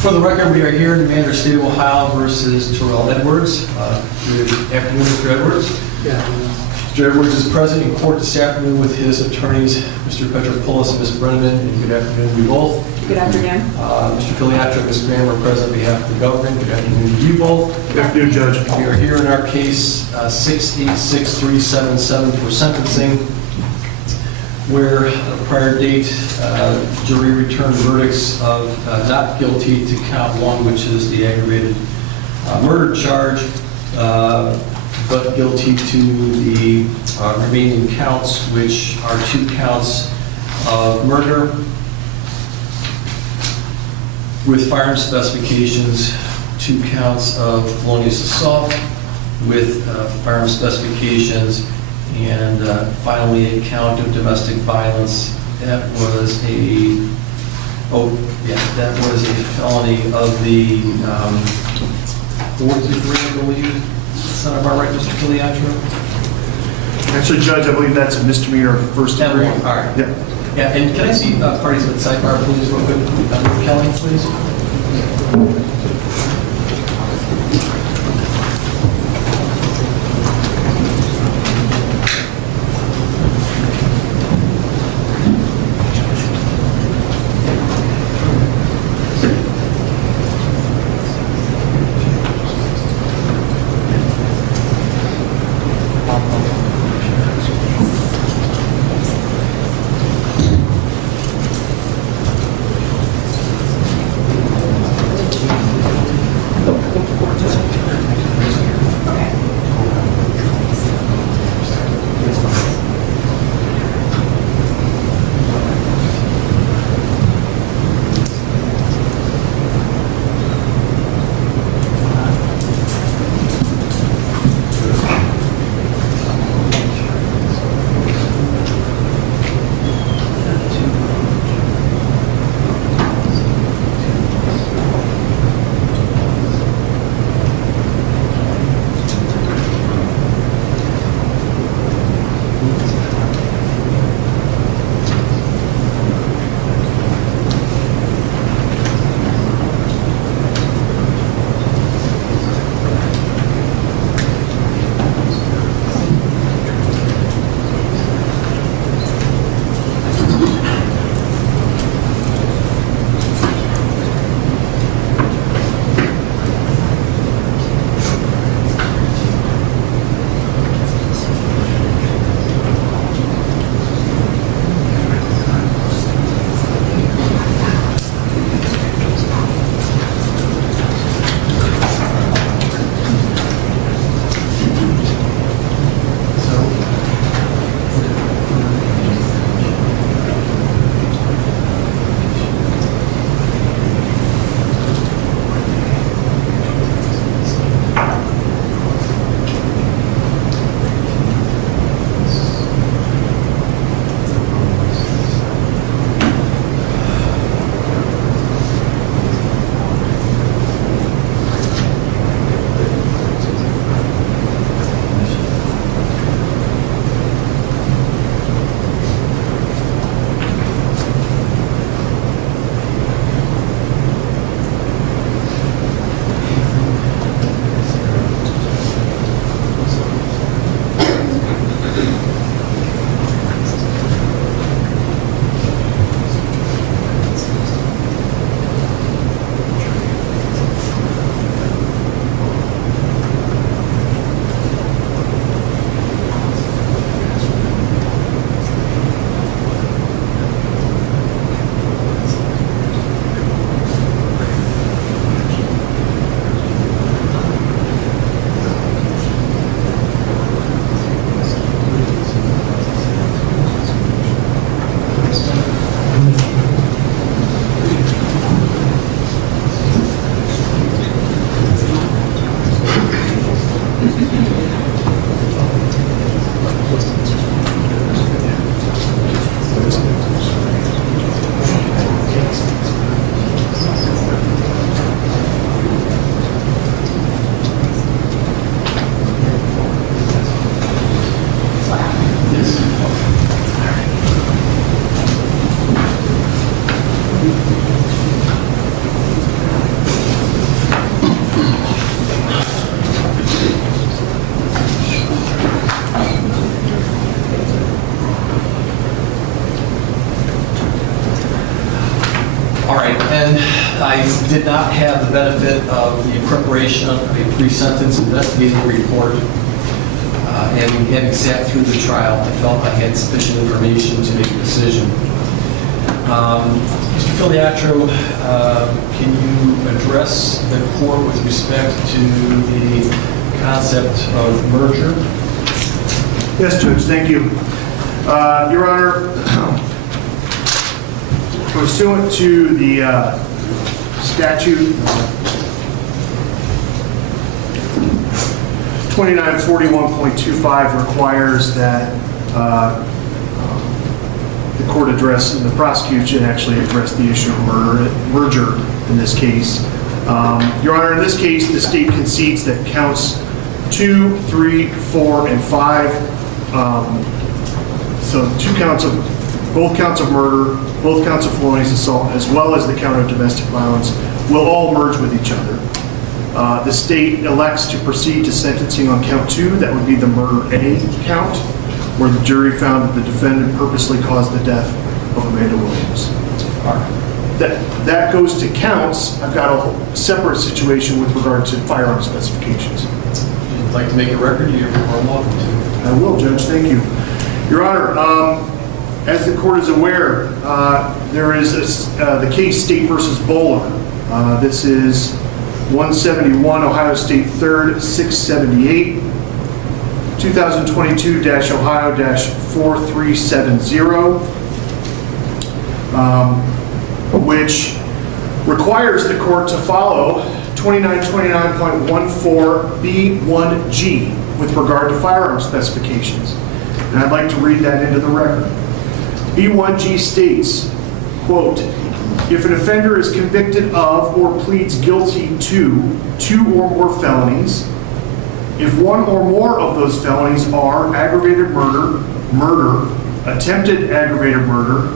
For the record, we are here in the matter of State of Ohio versus Terrell Edwards. Good afternoon, Mr. Edwards. Yeah. Mr. Edwards is present in court this afternoon with his attorneys, Mr. Petropoulos and Ms. Brenneman, and good afternoon to you both. Good afternoon. Mr. Filiatro, Ms. Graham are present on behalf of the government. Good afternoon to you both. Good afternoon, Judge. We are here in our case 686377 for sentencing, where at a prior date, jury returned verdicts of not guilty to count one, which is the aggravated murder charge, but guilty to the remaining counts, which are 2 counts of murder with firearm specifications, 2 counts of felonious assault with firearm specifications, and finally a count of domestic violence. That was a, that was a felony of the 4th degree, I believe. Sound about right, Mr. Filiatro? Actually, Judge, I believe that's a misdemeanor first degree. All right. Yeah. Yeah, and can I see parties at the sidebar, please, real quick? Kelly, please. All right, and I did not have the benefit of the preparation of a pre-sentence investigative report. And having sat through the trial, I felt I had sufficient information to make a decision. Mr. Filiatro, can you address the court with respect to the concept of merger? Yes, Judge, thank you. Your Honor, pursuant to the statute 2941.25 requires that the court address, and the prosecution actually address the issue of merger in this case. Your Honor, in this case, the state concedes that counts 2, 3, 4, and 5. So both counts of murder, both counts of felonious assault, as well as the count of domestic violence, will all merge with each other. The state elects to proceed to sentencing on count 2, that would be the murder A count, where the jury found that the defendant purposely caused the death of Amanda Williams. That goes to counts. I've got a separate situation with regard to firearm specifications. If you'd like to make a record, you're more welcome to. I will, Judge, thank you. Your Honor, as the court is aware, there is the case State versus Bowler. This is 171 Ohio State 3rd, 678, 2022-Ohio-4370, which requires the court to follow 2929.14B1G with regard to firearm specifications. And I'd like to read that into the record. B1G states, quote, if an offender is convicted of or pleads guilty to 2 or more felonies, if one or more of those felonies are aggravated murder, murder, attempted aggravated murder,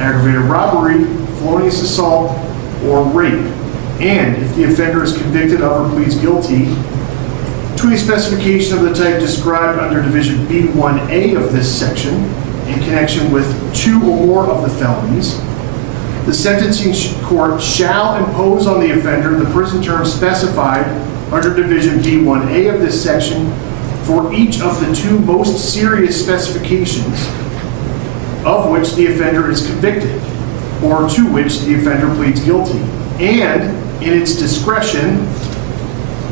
aggravated robbery, felonious assault, or rape, and if the offender is convicted of or pleads guilty to a specification of the type described under Division B1A of this section in connection with 2 or more of the felonies, the sentencing court shall impose on the offender the prison term specified under Division B1A of this section for each of the 2 most serious specifications of which the offender is convicted or to which the offender pleads guilty, and in its discretion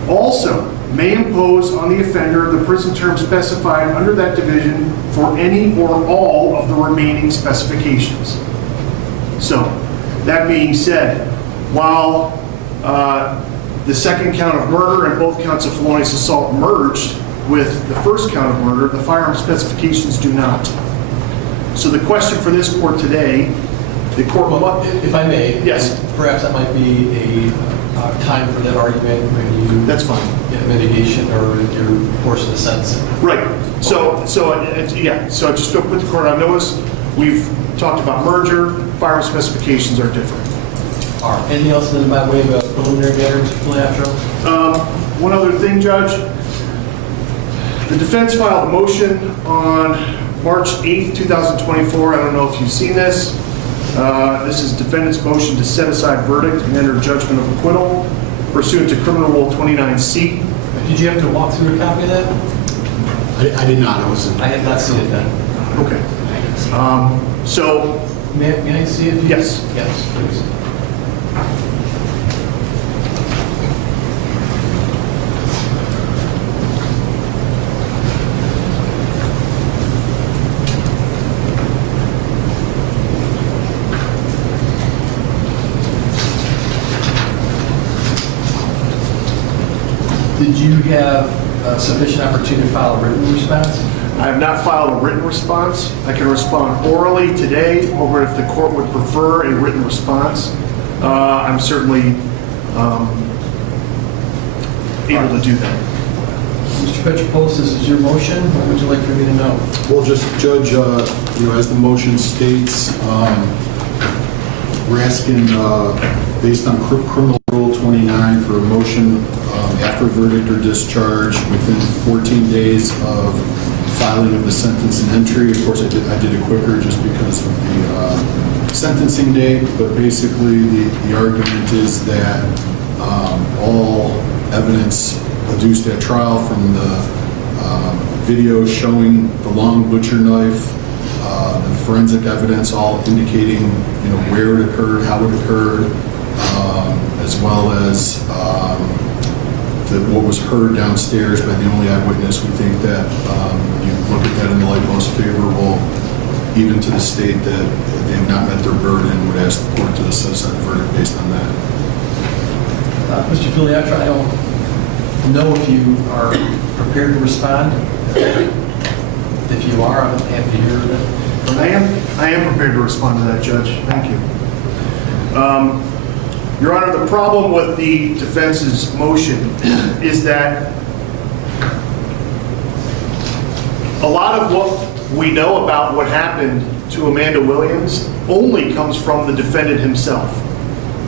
also may impose on the offender the prison term specified under that division for any or all of the remaining specifications. So, that being said, while the second count of murder and both counts of felonious assault merged with the first count of murder, the firearm specifications do not. So the question for this court today, the court... Well, if I may, yes, perhaps that might be a time for that argument when you... That's fine. Get mitigation or your portion of the sentencing. Right. So just to put the court on notice, we've talked about merger, firearm specifications are different. All right. Anything else by way of a preliminary matter, Mr. Filiatro? One other thing, Judge. The defense filed a motion on March 8th, 2024. I don't know if you've seen this. This is defendant's motion to set aside verdict and enter judgment of acquittal pursuant to Criminal Rule 29C. Did you have to walk through a copy of that? I did not. I had not seen it then. Okay. So... May I see it? Yes. Yes, please. Did you have sufficient opportunity to file a written response? I have not filed a written response. I can respond orally today, or if the court would prefer a written response, I'm certainly able to do that. Mr. Petropoulos, this is your motion. What would you like for me to know? Well, just Judge, as the motion states, We're asking, based on criminal rule 29, for a motion after verdict or discharge within 14 days of filing of the sentence and entry. Of course, I did it quicker just because of the sentencing date, but basically the argument is that all evidence adduced at trial from the video showing the long butcher knife, the forensic evidence all indicating, where it occurred, how it occurred, as well as what was heard downstairs by the only eyewitness. We think that when you look at that in the light most favorable, even to the state, that they have not met their burden, would ask the court to set aside the verdict based on that. Mr. Filiatra, I don't know if you are prepared to respond. If you are, I'm happy to hear that. I am prepared to respond to that, Judge. Thank you. Your Honor, the problem with the defense's motion is that a lot of what we know about what happened to Amanda Williams only comes from the defendant himself.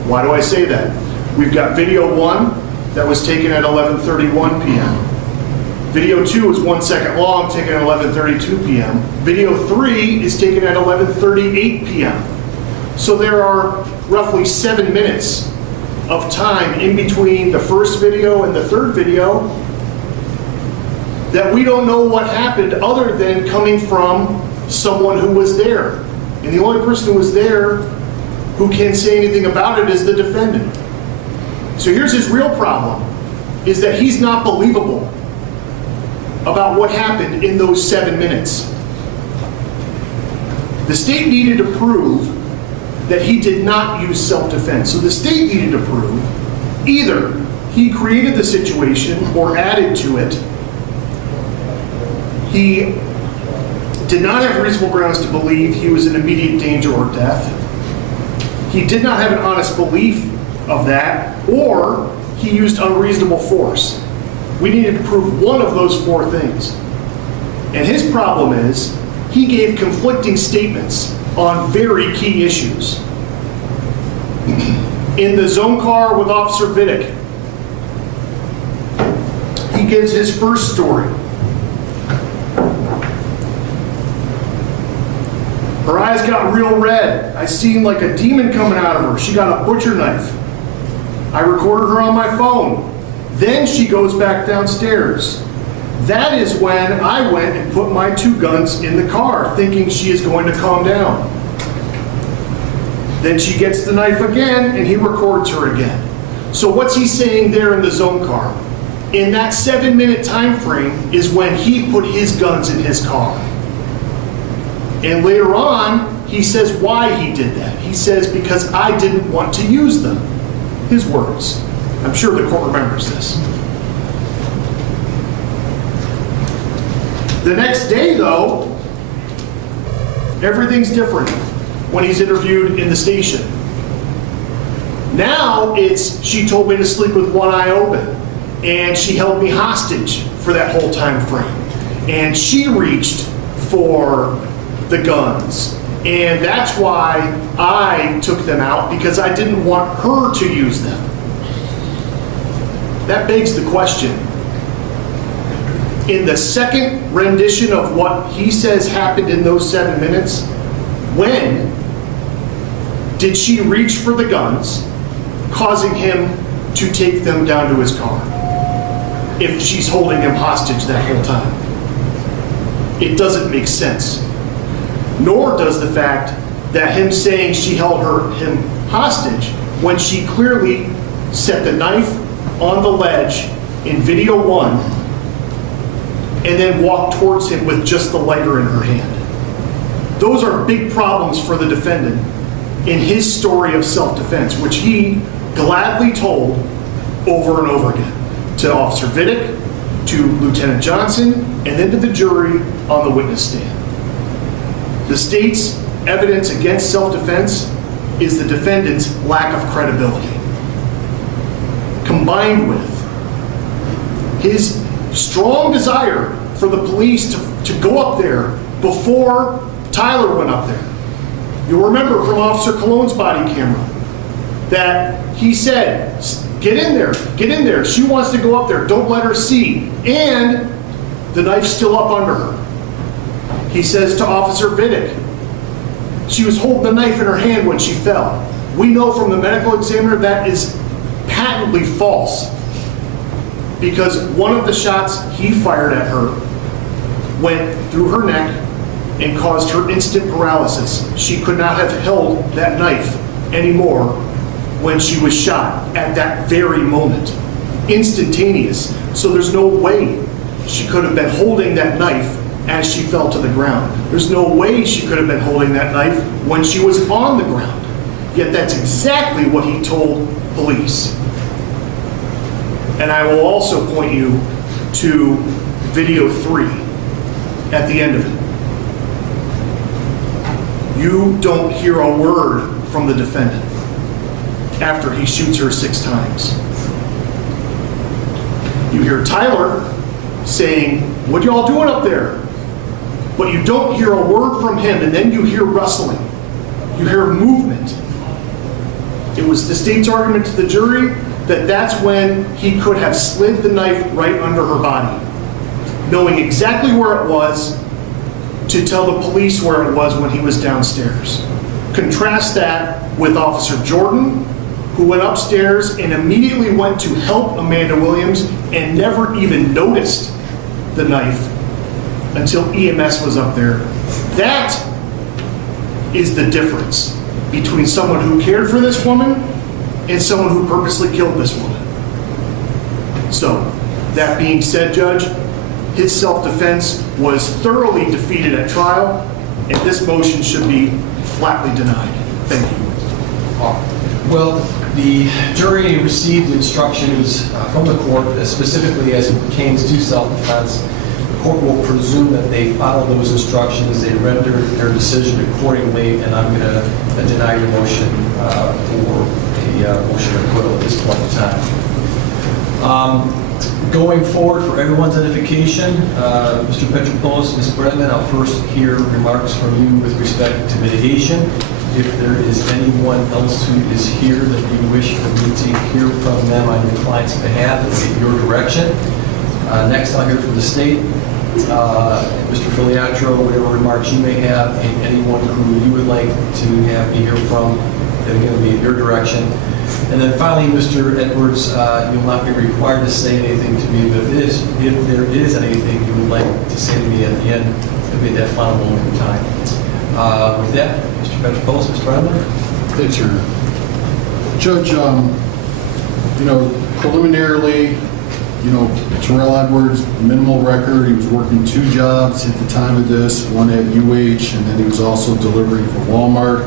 Why do I say that? We've got video 1 that was taken at 11:31 p.m. Video 2 is 1 second long, taken at 11:32 p.m. Video 3 is taken at 11:38 p.m. So there are roughly 7 minutes of time in between the first video and the third video that we don't know what happened other than coming from someone who was there. And the only person who was there who can say anything about it is the defendant. So here's his real problem, is that he's not believable about what happened in those 7 minutes. The state needed to prove that he did not use self-defense. So the state needed to prove either he created the situation or added to it, he did not have reasonable grounds to believe he was in immediate danger or death, he did not have an honest belief of that, or he used unreasonable force. We needed to prove one of those 4 things. And his problem is he gave conflicting statements on very key issues. In the zone car with Officer Vidic, he gives his first story. Her eyes got real red. I seen like a demon coming out of her. She got a butcher knife. I recorded her on my phone. Then she goes back downstairs. That is when I went and put my 2 guns in the car, thinking she is going to calm down. Then she gets the knife again, and he records her again. So what's he saying there in the zone car? In that 7-minute time frame is when he put his guns in his car. And later on, he says why he did that. He says, because I didn't want to use them. His words. I'm sure the court remembers this. The next day, though, everything's different when he's interviewed in the station. Now it's, she told me to sleep with one eye open, and she held me hostage for that whole time frame. And she reached for the guns. And that's why I took them out, because I didn't want her to use them. That begs the question. In the second rendition of what he says happened in those 7 minutes, when did she reach for the guns, causing him to take them down to his car? If she's holding him hostage that whole time. It doesn't make sense. Nor does the fact that him saying she held him hostage when she clearly set the knife on the ledge in video 1 and then walked towards him with just the lighter in her hand. Those are big problems for the defendant in his story of self-defense, which he gladly told over and over again to Officer Vidic, to Lieutenant Johnson, and then to the jury on the witness stand. The state's evidence against self-defense is the defendant's lack of credibility, combined with his strong desire for the police to go up there before Tyler went up there. You'll remember from Officer Cologne's body camera that he said, get in there, get in there. She wants to go up there, don't let her see. And the knife's still up under her. He says to Officer Vidic, she was holding the knife in her hand when she fell. We know from the medical examiner that is patently false, because one of the shots he fired at her went through her neck and caused her instant paralysis. She could not have held that knife anymore when she was shot at that very moment. Instantaneous. So there's no way she could have been holding that knife as she fell to the ground. There's no way she could have been holding that knife when she was on the ground. Yet that's exactly what he told police. And I will also point you to video 3 at the end of it. You don't hear a word from the defendant after he shoots her 6 times. You hear Tyler saying, "What y'all doing up there?" But you don't hear a word from him, and then you hear rustling. You hear movement. It was the state's argument to the jury that that's when he could have slid the knife right under her body, knowing exactly where it was to tell the police where it was when he was downstairs. Contrast that with Officer Jordan, who went upstairs and immediately went to help Amanda Williams and never even noticed the knife until EMS was up there. That is the difference between someone who cared for this woman and someone who purposely killed this woman. So, that being said, Judge, his self-defense was thoroughly defeated at trial, and this motion should be flatly denied. Thank you. Well, the jury received instructions from the court, specifically as it pertains to self-defense. The court will presume that they followed those instructions, they rendered their decision accordingly, and I'm going to deny your motion for a motion of acquittal at this point in time. Going forward, for everyone's edification, Mr. Petropoulos, Ms. Brennan, I'll first hear remarks from you with respect to mitigation. If there is anyone else who is here that you wish for me to hear from them on your client's behalf, it's in your direction. Next, I'll hear from the state. Mr. Filiatro, whatever remarks you may have, and anyone who you would like to have me hear from, that again will be in your direction. And then finally, Mr. Edwards, you'll not be required to say anything to me, but if there is anything you would like to say to me at the end, it'll be that final moment in time. With that, Mr. Petropoulos, Mr. Bradler. Thanks, sir. Judge, preliminarily, Terrell Edwards, minimal record. He was working 2 jobs at the time of this, one at UH, and then he was also delivering for Walmart.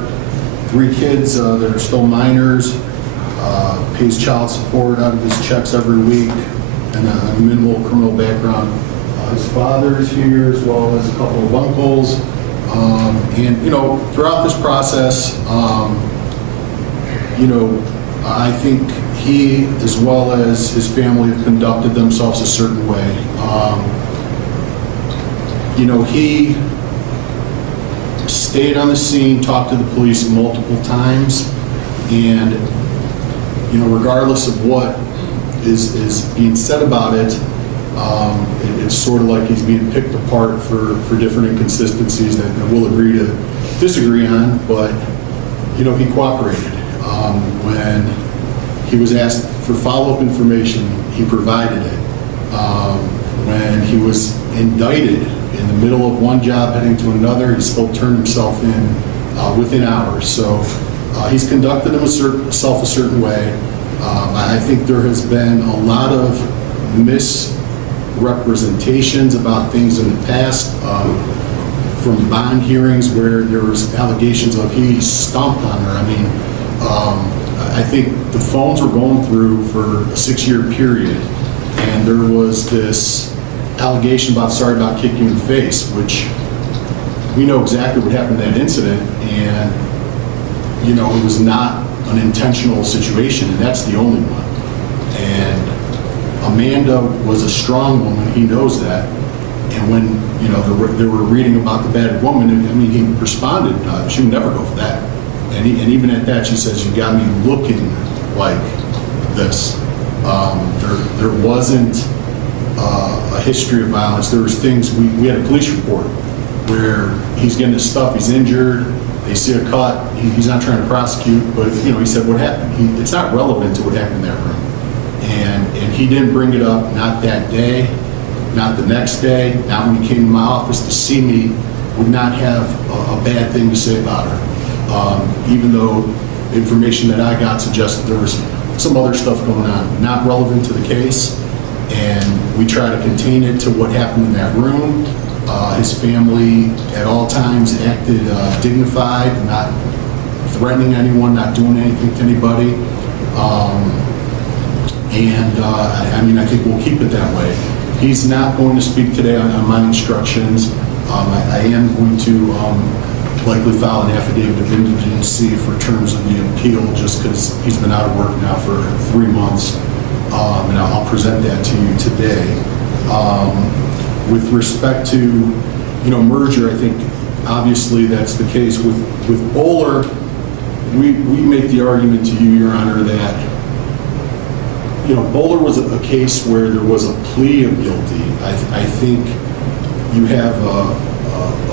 3 kids that are still minors, pays child support out of his checks every week, and a minimal criminal background. His father is here, as well as a couple of uncles. Throughout this process, I think he, as well as his family, have conducted themselves a certain way. He stayed on the scene, talked to the police multiple times, and, regardless of what is being said about it, it's sort of like he's being picked apart for different inconsistencies that we'll agree to disagree on, but, he cooperated. When he was asked for follow-up information, he provided it. When he was indicted in the middle of one job heading to another, he still turned himself in within hours. So he's conducted himself a certain way. I think there has been a lot of misrepresentations about things in the past, from bond hearings where there was allegations of he stomped on her. I think the phones were going through for a 6-year period, and there was this allegation about sorry about kicking you in the face, which we know exactly what happened in that incident, and it was not an intentional situation, and that's the only one. And Amanda was a strong woman, he knows that, And when, you know, they were reading about the battered woman, I mean, he responded, she would never go for that. And even at that, she says, you got me looking like this. There wasn't a history of violence. There was things, we had a police report where he's getting his stuff, he's injured, they see a cut, he's not trying to prosecute, but, you know, he said what happened. It's not relevant to what happened in that room. And he didn't bring it up, not that day, not the next day, not when he came to my office to see me, would not have a bad thing to say about her. Even though information that I got suggested there was some other stuff going on, not relevant to the case, and we try to contain it to what happened in that room. His family at all times acted dignified, not threatening anyone, not doing anything to anybody. I mean, I think we'll keep it that way. He's not going to speak today on my instructions. I am going to likely file an affidavit of indigency for terms of the appeal, just because he's been out of work now for 3 months, and I'll present that to you today. With respect to, you know, merger, I think obviously that's the case. With Bowler, we make the argument to you, Your Honor, that, you know, Bowler was a case where there was a plea of guilty. I think you have a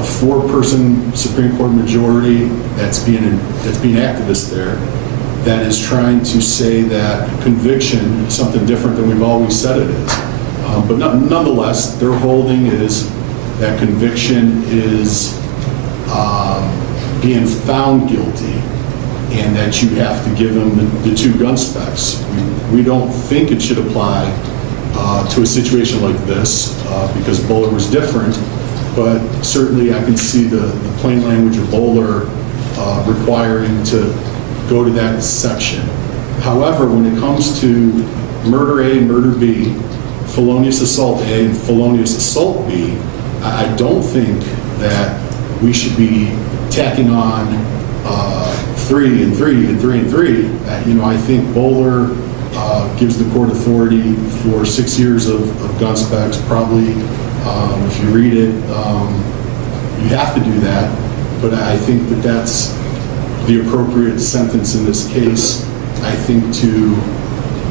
4-person Supreme Court majority that's being activist there, that is trying to say that conviction is something different than we've always said it is. But nonetheless, their holding is that conviction is being found guilty, and that you have to give them the 2 gun specs. We don't think it should apply to a situation like this because Bowler was different, but certainly I can see the plain language of Bowler requiring to go to that section. However, when it comes to murder A and murder B, felonious assault A and felonious assault B, I don't think that we should be tacking on 3 and 3 and 3 and 3. You know, I think Bowler gives the court authority for 6 years of gun specs. Probably, if you read it, you have to do that. But I think that that's the appropriate sentence in this case. I think to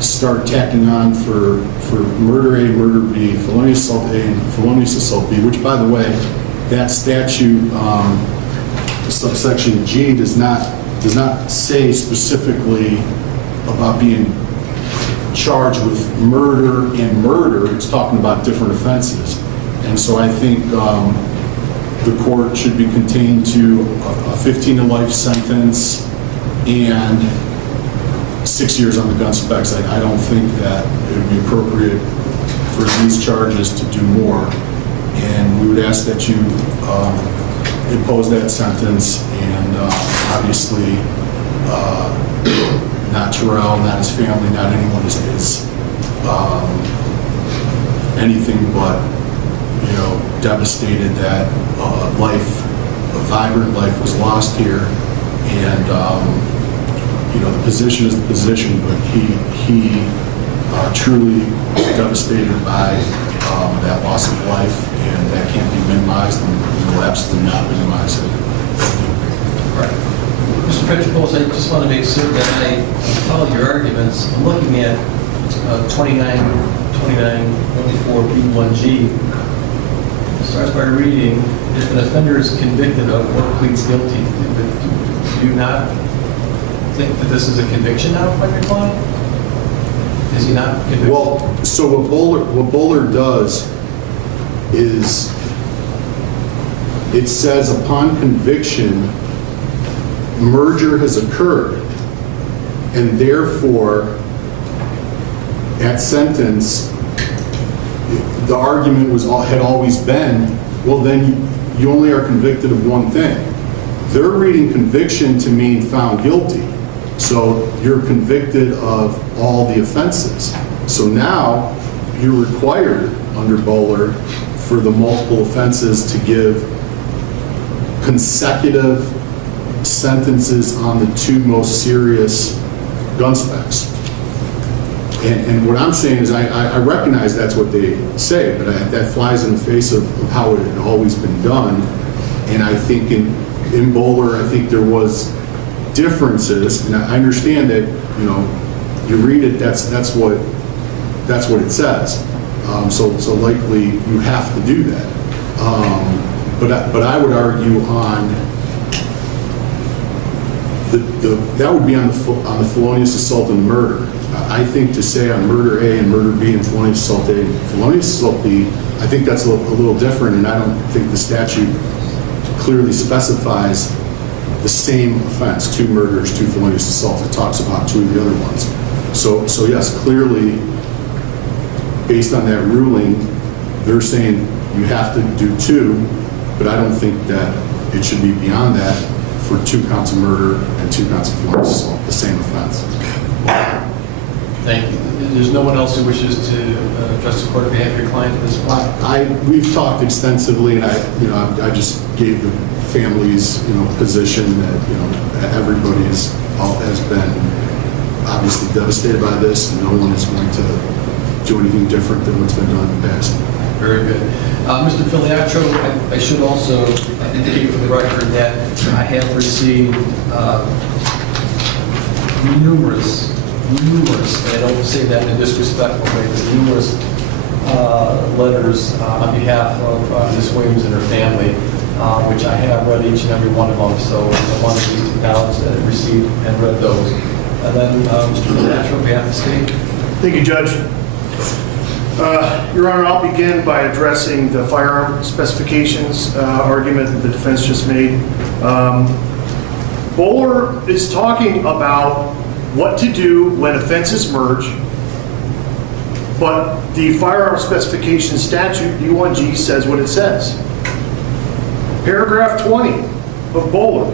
start tacking on for murder A, murder B, felonious assault A, and felonious assault B, which, by the way, that statute, subsection G, does not say specifically about being charged with murder and murder. It's talking about different offenses. And so I think the court should be contained to a 15 to life sentence and 6 years on the gun specs. I don't think that it would be appropriate for these charges to do more. And we would ask that you impose that sentence, and obviously not Terrell, not his family, not anyone is anything but, you know, devastated that a vibrant life was lost here. And you know, the position is the position, but he truly devastated by that loss of life, and that can't be minimized, and we will absolutely not minimize it. Right. Mr. Petrikos, I just want to make certain that I follow your arguments. I'm looking at 2924B1G. It starts by reading, if an offender is convicted of or pleads guilty, do you not think that this is a conviction now by your client? Is he not convicted? Well, so what Bowler does is it says upon conviction, merger has occurred, and therefore at sentence the argument had always been, well, then you only are convicted of one thing. They're reading conviction to mean found guilty. So you're convicted of all the offenses. So now you're required under Bowler for the multiple offenses to give consecutive sentences on the 2 most serious gun specs. And what I'm saying is I recognize that's what they say, but that flies in the face of how it had always been done. And I think in Bowler, I think there was differences, and I understand that, you know, you read it, that's what it says. So likely you have to do that. But I would argue on that would be on the felonious assault and murder. I think to say on murder A and murder B and felonious assault A, felonious assault B, I think that's a little different, and I don't think the statute clearly specifies the same offense, 2 murders, 2 felonious assaults. It talks about 2 of the other ones. So yes, clearly, based on that ruling, they're saying you have to do 2, but I don't think that it should be beyond that for 2 counts of murder and 2 counts of felonious assault, the same offense. Thank you. There's no one else who wishes to address the court on behalf of your client at this point? We've talked extensively, and I just gave the family's, position that, everybody has been obviously devastated by this, and no one is going to do anything different than what's been done in the past. Very good. Mr. Filiatro, I should also indicate for the record that I have received numerous, and I don't say that in a disrespectful way, but numerous letters on behalf of Ms. Williams and her family, which I have read each and every one of them. So I want to just acknowledge that I received and read those. And then Mr. Filiatro, on behalf of the state. Thank you, Judge. Your Honor, I'll begin by addressing the firearm specifications argument that the defense just made. Bowler is talking about what to do when offenses merge, but the firearm specification statute, B1G, says what it says. Paragraph 20 of Bowler.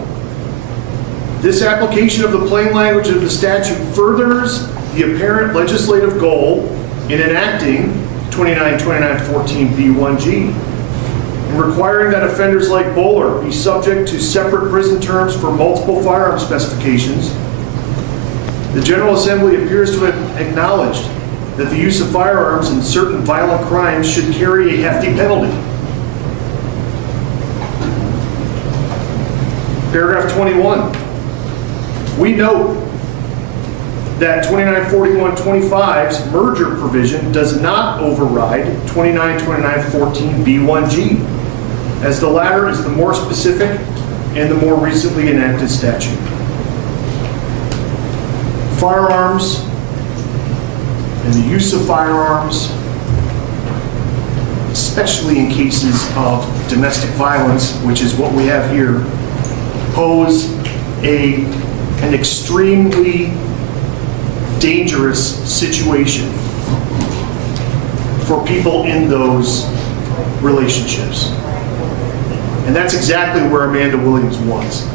This application of the plain language of the statute furthers the apparent legislative goal in enacting 292914 B1G and requiring that offenders like Bowler be subject to separate prison terms for multiple firearm specifications. The General Assembly appears to have acknowledged that the use of firearms in certain violent crimes should carry a hefty penalty. Paragraph 21. We note that 2941.25's merger provision does not override 292914 B1G, as the latter is the more specific and the more recently enacted statute. Firearms and the use of firearms, especially in cases of domestic violence, which is what we have here, pose an extremely dangerous situation for people in those relationships. And that's exactly where Amanda Williams was.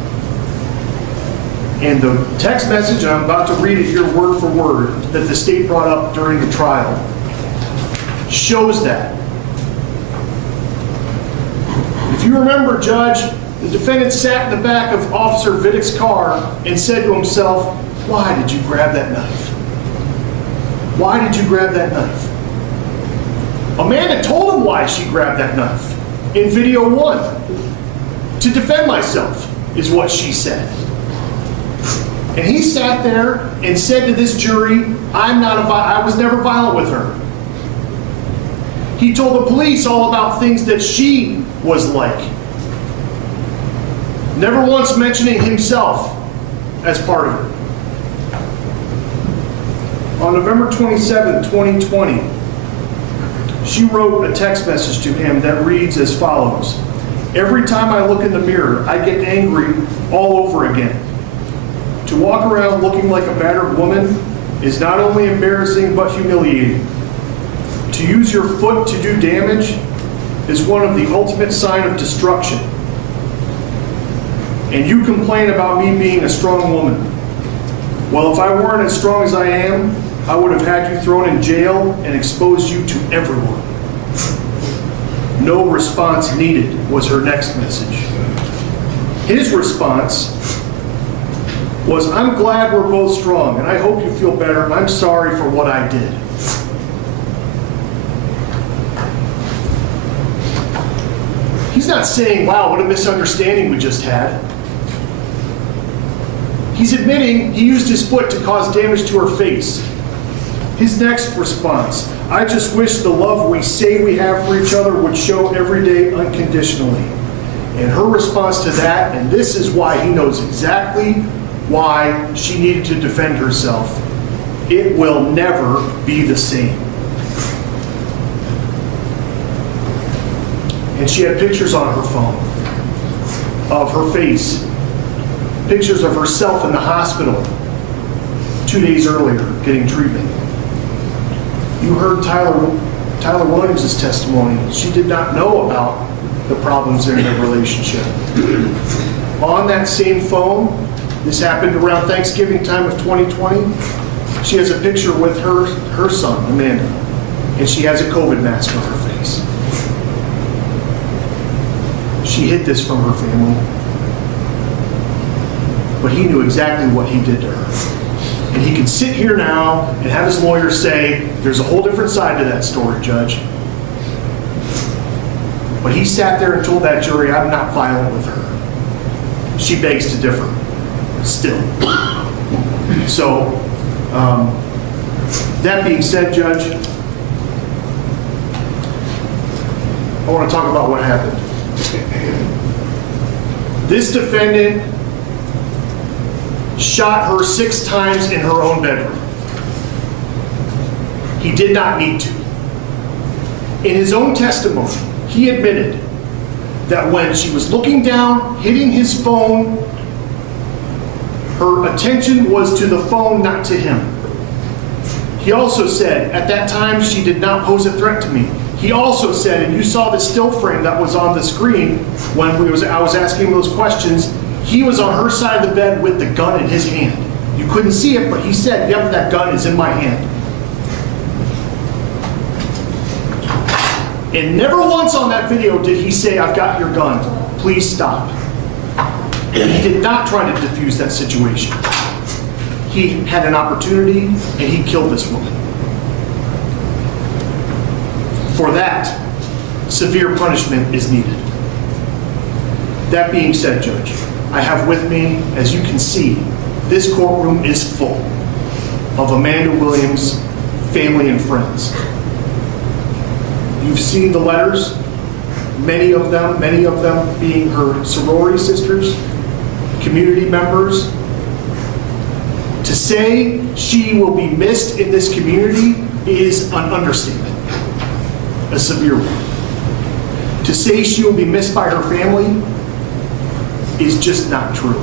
And the text message, and I'm about to read it here word for word, that the state brought up during the trial, shows that. If you remember, Judge, the defendant sat in the back of Officer Viddick's car and said to himself, "Why did you grab that knife? Why did you grab that knife?" Amanda told him why she grabbed that knife in video 1. "To defend myself," is what she said. And he sat there and said to this jury, I was never violent with her. He told the police all about things that she was like, never once mentioning himself as part of it. On November 27, 2020, she wrote a text message to him that reads as follows: "Every time I look in the mirror, I get angry all over again. To walk around looking like a battered woman is not only embarrassing but humiliating. To use your foot to do damage is one of the ultimate sign of destruction. And you complain about me being a strong woman. Well, if I weren't as strong as I am, I would have had you thrown in jail and exposed you to everyone." "No response needed," was her next message. His response was, "I'm glad we're both strong, and I hope you feel better. I'm sorry for what I did." He's not saying, "Wow, what a misunderstanding we just had." He's admitting he used his foot to cause damage to her face. His next response, "I just wish the love we say we have for each other would show every day unconditionally." And her response to that, and this is why he knows exactly why she needed to defend herself, "It will never be the same." And she had pictures on her phone of her face, pictures of herself in the hospital 2 days earlier getting treatment. You heard Tyler Williams' testimony. She did not know about the problems in their relationship. On that same phone, this happened around Thanksgiving time of 2020, she has a picture with her son, Amanda, and she has a COVID mask on her face. She hid this from her family, but he knew exactly what he did to her. And he can sit here now and have his lawyer say, "There's a whole different side to that story, Judge." But he sat there and told that jury, "I'm not violent with her." She begs to differ, still. So, that being said, Judge, I want to talk about what happened. This defendant shot her 6 times in her own bedroom. He did not need to. In his own testimony, he admitted that when she was looking down, hitting his phone, her attention was to the phone, not to him. He also said, at that time, she did not pose a threat to me. He also said, and you saw the still frame that was on the screen when I was asking him those questions, he was on her side of the bed with the gun in his hand. You couldn't see it, but he said, "Yep, that gun is in my hand." And never once on that video did he say, "I've got your gun, please stop." And he did not try to defuse that situation. He had an opportunity and he killed this woman. For that, severe punishment is needed. That being said, Judge, I have with me, as you can see, this courtroom is full of Amanda Williams' family and friends. You've seen the letters, many of them being her sorority sisters, community members. To say she will be missed in this community is an understatement, a severe one. To say she will be missed by her family is just not true.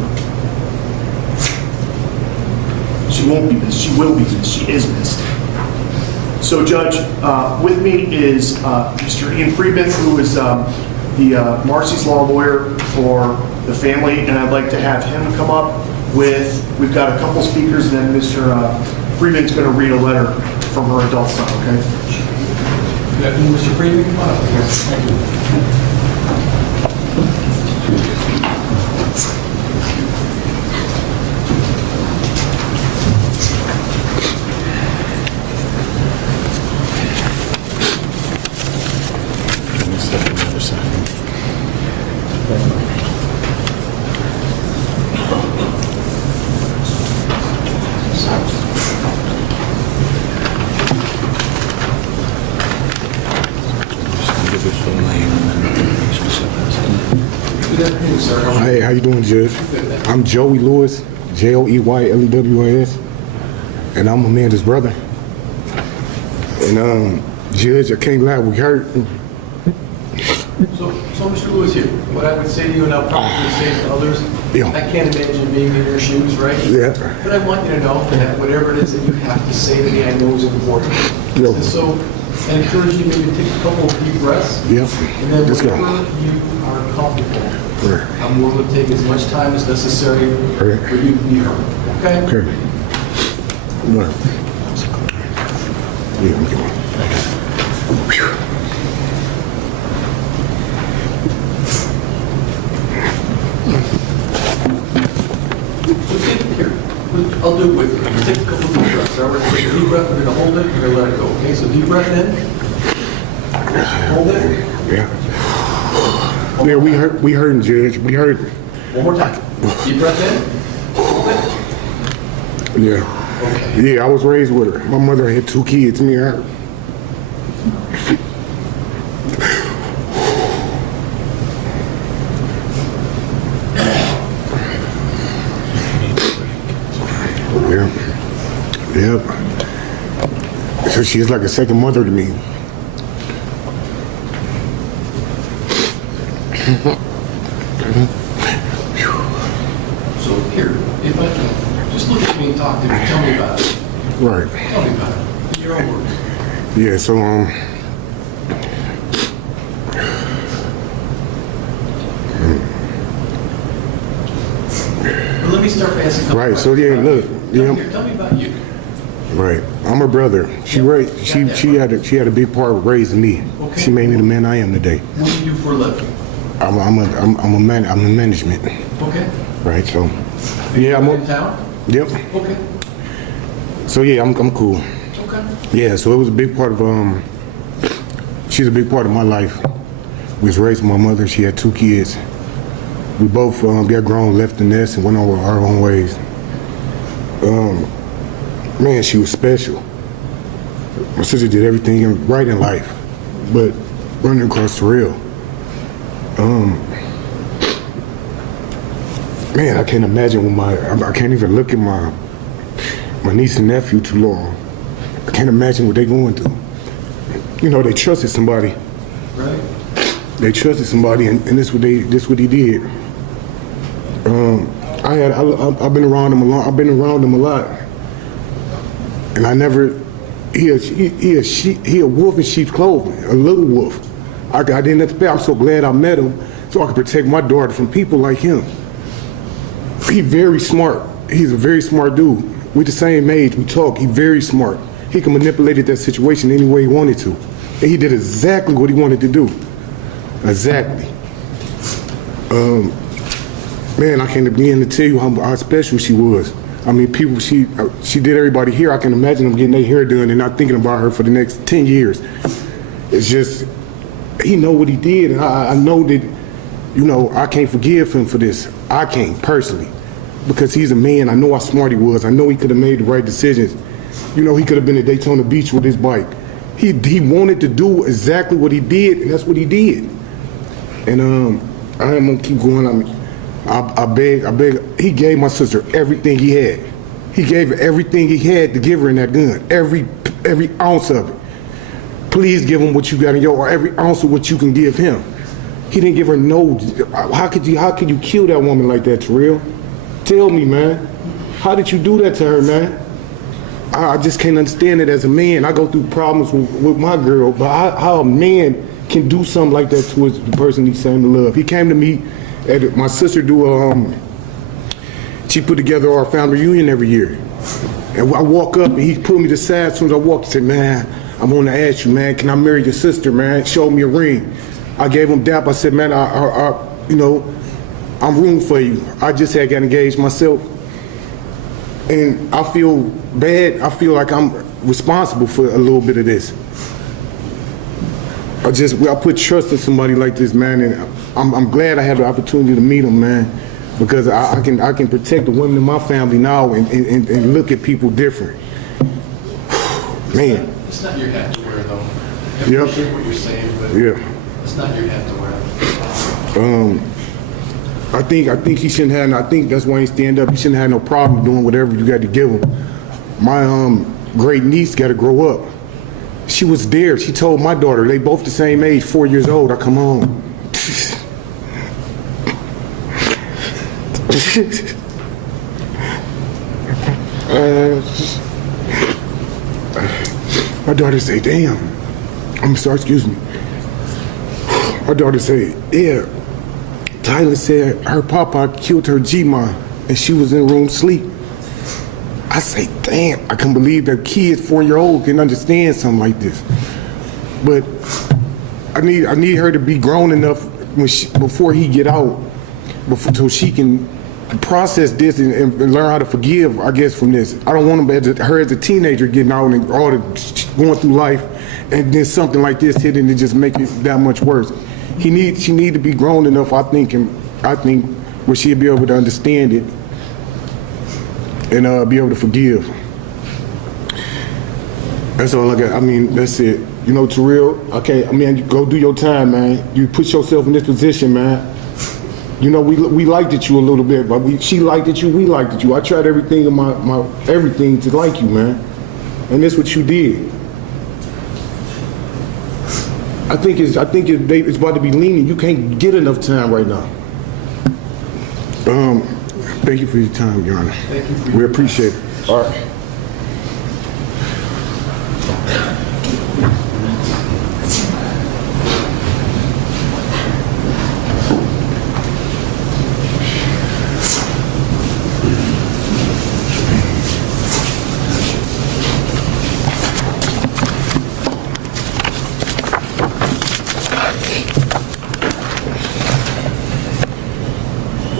She won't be missed. She will be missed. She is missed. So, Judge, with me is Mr. Ian Friedman, who is the Marcy's Law lawyer for the family, and I'd like to have him come up with, we've got a couple speakers, and then Mr. Friedman's going to read a letter from her adult son, okay? Good afternoon, Mr. Friedman. Come on up here. Thank you. Hey, how you doing, Judge? I'm Joey Lewis, Joeylewas, and I'm Amanda's brother. And Judge, I can't lie, we hurt. So Mr. Lewis here, what I would say to you, and I'll probably say to others, I can't imagine being in your shoes, right? Yeah. But I want you to know that whatever it is that you have to say to me, I know is important. Yeah. And so I encourage you maybe to take a couple of deep breaths. Yeah. And then whatever you are comfortable, I'm willing to take as much time as necessary for you to be heard. Okay? Okay. Well, yeah, I'm going. So here, I'll do it with you. Take a couple deep breaths. All right, take a deep breath. We're going to hold it. We're going to let it go. Okay, so deep breath in. Hold it. Yeah. Yeah, we heard, Judge. We heard. One more time. Deep breath in. Hold it. Yeah. Okay. Yeah, I was raised with her. My mother had 2 kids, me and her. Yep. So she's like a second mother to me. So here, if I can, just look at me and talk to me. Tell me about it. Right. Tell me about it. In your own words. Yeah, so But let me start by asking. right, so yeah, look, Tell me about you. right. I'm her brother. She had a big part of raising me. Okay. She made me the man I am today. What do you do for a living? I'm in management. Okay. Right, so yeah, I'm in town? Yep. Okay. So yeah, I'm cool. Okay. Yeah, so it was a big part of she's a big part of my life. We was raised with my mother. She had 2 kids. We both got grown, left the nest, and went on our own ways. Man, she was special. My sister did everything right in life, but running across Terrell. Man, I can't imagine I can't even look at my niece and nephew too long. I can't imagine what they're going through. You know, they trusted somebody. Right. They trusted somebody, and this what he did. I've been around him a lot. I've been around him a lot, and I never. He a wolf in sheep's clothing, a little wolf. I didn't expect. I'm so glad I met him, so I could protect my daughter from people like him. He's very smart. He's a very smart dude. We the same age. We talk. He's very smart. He can manipulate that situation any way he wanted to, and he did exactly what he wanted to do. Exactly. Man, I can't begin to tell you how special she was. I mean, people, she did everybody here. I can imagine them getting their hair done and not thinking about her for the next 10 years. It's just, he know what he did, and I know that, you know, I can't forgive him for this. I can't, personally, because he's a man. I know how smart he was. I know he could have made the right decisions. You know, he could have been at Daytona Beach with his bike. He wanted to do exactly what he did, and that's what he did. And I am gonna keep going. I beg. He gave my sister everything he had. He gave her everything he had to give her in that gun. Every ounce of it. Please give him what you got in your, or every ounce of what you can give him. He didn't give her no. How could you kill that woman like that, Terrell? Tell me, man. How did you do that to her, man? I just can't understand it as a man. I go through problems with my girl, but how a man can do something like that to the person he's saying to love. He came to me, my sister she put together our family reunion every year. And I walk up and he pulled me to the side as soon as I walked. He said, man, I want to ask you, man, can I marry your sister, man? Showed me a ring. I gave him dap. I said, man, you know, I'm rooting for you. I just had got engaged myself. And I feel bad. I feel like I'm responsible for a little bit of this. I put trust in somebody like this, man, and I'm glad I had the opportunity to meet him, man, because I can protect the women in my family now and look at people different. Man. It's not your hat to wear, though. I Yep. appreciate what you're saying, but Yeah. it's not your hat to wear. I think he shouldn't have. I think that's why he stand up. He shouldn't have no problem doing whatever you got to give him. My great niece got to grow up. She was there. She told my daughter. They both the same age, 4 years old. I come home. My daughter say, "Damn." I'm sorry. Excuse me. My daughter say, "Yeah." Tyler said her papa killed her G-Ma and she was in room sleep. I say, damn, I can't believe that kid, 4-year-old, can understand something like this. But I need her to be grown enough before he get out, so she can process this and learn how to forgive, I guess, from this. I don't want her as a teenager getting out and all the going through life, and then something like this hitting and just make it that much worse. She need to be grown enough, I think, where she'll be able to understand it and be able to forgive. That's all I got. I mean, that's it. You know, Terrell, okay, I mean, go do your time, man. You put yourself in this position, man. You know, we liked it you a little bit, but she liked it you, we liked it you. I tried everything in my everything to like you, man. And that's what you did. I think it's about to be lenient. You can't get enough time right now. Thank you for your time, Your Honor. Thank you for your We appreciate it. All right.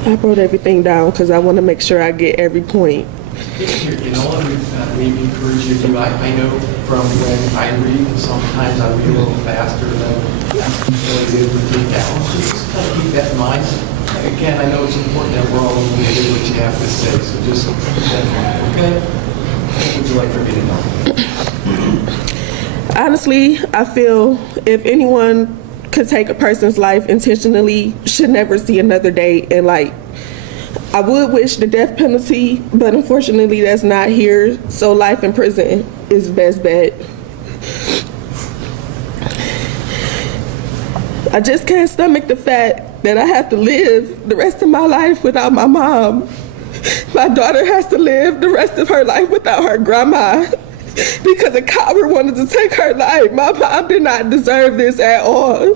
I wrote everything down because I want to make sure I get every point. You know what maybe encourage you to do? I know from when I read, sometimes I read a little faster than what it is with the account. Just kind of keep that in mind. Again, I know it's important that we're all going to do what you have to say, so just keep that in mind, okay? What would you like for me to know? Honestly, I feel if anyone could take a person's life intentionally, should never see another day in light. I would wish the death penalty, but unfortunately that's not here, so life in prison is best bet. I just can't stomach the fact that I have to live the rest of my life without my mom. My daughter has to live the rest of her life without her grandma because a coward wanted to take her life. My mom did not deserve this at all.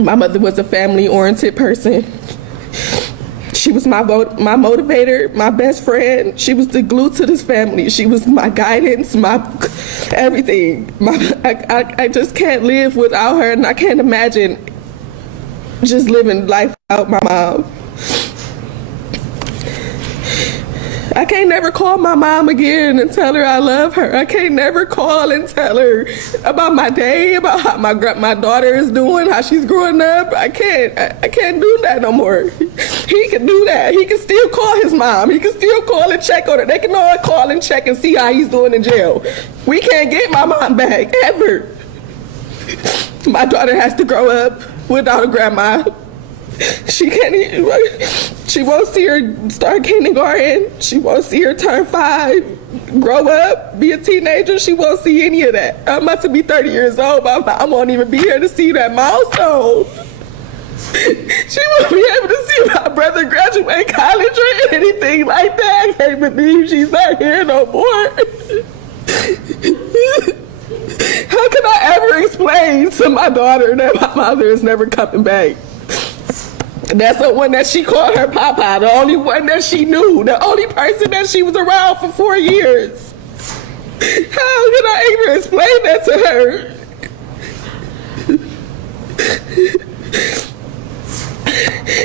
My mother was a family-oriented person. She was my motivator, my best friend. She was the glue to this family. She was my guidance, my everything. I just can't live without her, and I can't imagine just living life without my mom. I can't never call my mom again and tell her I love her. I can't never call and tell her about my day, about how my daughter is doing, how she's growing up. I can't do that no more. He can do that. He can still call his mom. He can still call and check on her. They can all call and check and see how he's doing in jail. We can't get my mom back, ever. My daughter has to grow up without a grandma. She won't see her start kindergarten. She won't see her turn 5, grow up, be a teenager. She won't see any of that. I'm about to be 30 years old. My mom won't even be here to see that milestone. She won't be able to see my brother graduate college or anything like that. I can't believe she's not here no more. How can I ever explain to my daughter that my mother is never coming back? That's the one that she called her Papa, the only one that she knew, the only person that she was around for 4 years. How can I even explain that to her?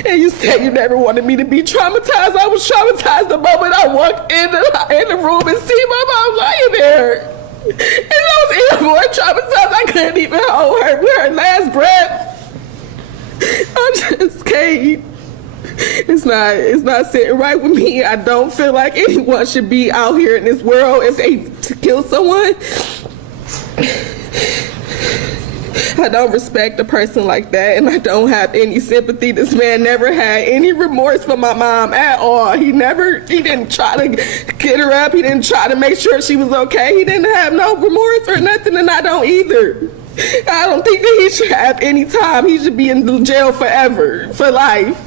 And you said you never wanted me to be traumatized. I was traumatized the moment I walked in the room and see my mom lying there. And I was even more traumatized. I couldn't even hold her with her last breath. I just can't. It's not sitting right with me. I don't feel like anyone should be out here in this world if they kill someone. I don't respect a person like that, and I don't have any sympathy. This man never had any remorse for my mom at all. He didn't try to get her up. He didn't try to make sure she was okay. He didn't have no remorse or nothing, and I don't either. I don't think that he should have any time. He should be in jail forever, for life.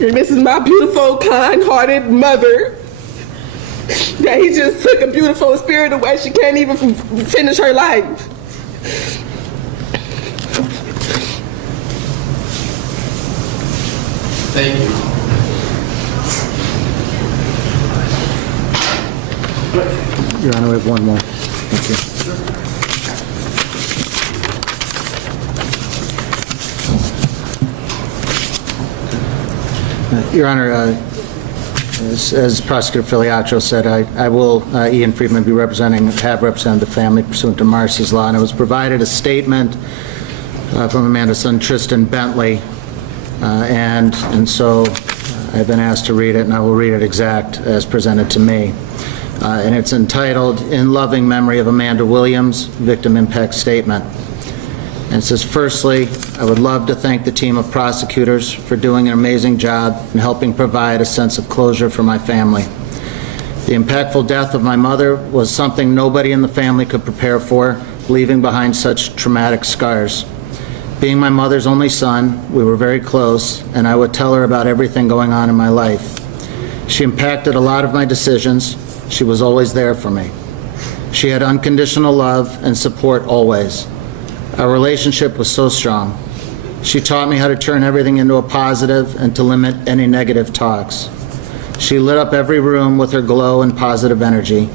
And this is my beautiful, kind-hearted mother that he just took a beautiful spirit away. She can't even finish her life. Thank you. Your Honor, we have one more. Thank you. Your Honor, as Prosecutor Filiatro said, I will, Ian Friedman, have represented the family pursuant to Marcy's law, and I was provided a statement from Amanda's son, Tristan Bentley, and so I've been asked to read it, and I will read it exact as presented to me. And it's entitled, In Loving Memory of Amanda Williams, Victim Impact Statement. And it says, firstly, I would love to thank the team of prosecutors for doing an amazing job in helping provide a sense of closure for my family. The impactful death of my mother was something nobody in the family could prepare for, leaving behind such traumatic scars. Being my mother's only son, we were very close, and I would tell her about everything going on in my life. She impacted a lot of my decisions. She was always there for me. She had unconditional love and support always. Our relationship was so strong. She taught me how to turn everything into a positive and to limit any negative talks. She lit up every room with her glow and positive energy.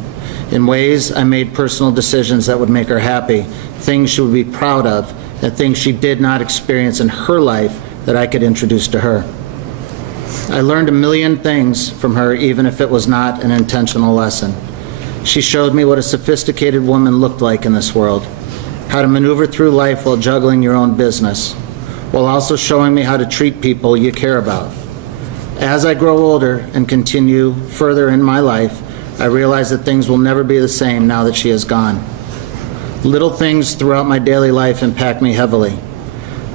In ways, I made personal decisions that would make her happy, things she would be proud of, and things she did not experience in her life that I could introduce to her. I learned a million things from her, even if it was not an intentional lesson. She showed me what a sophisticated woman looked like in this world, how to maneuver through life while juggling your own business, while also showing me how to treat people you care about. As I grow older and continue further in my life, I realize that things will never be the same now that she is gone. Little things throughout my daily life impact me heavily.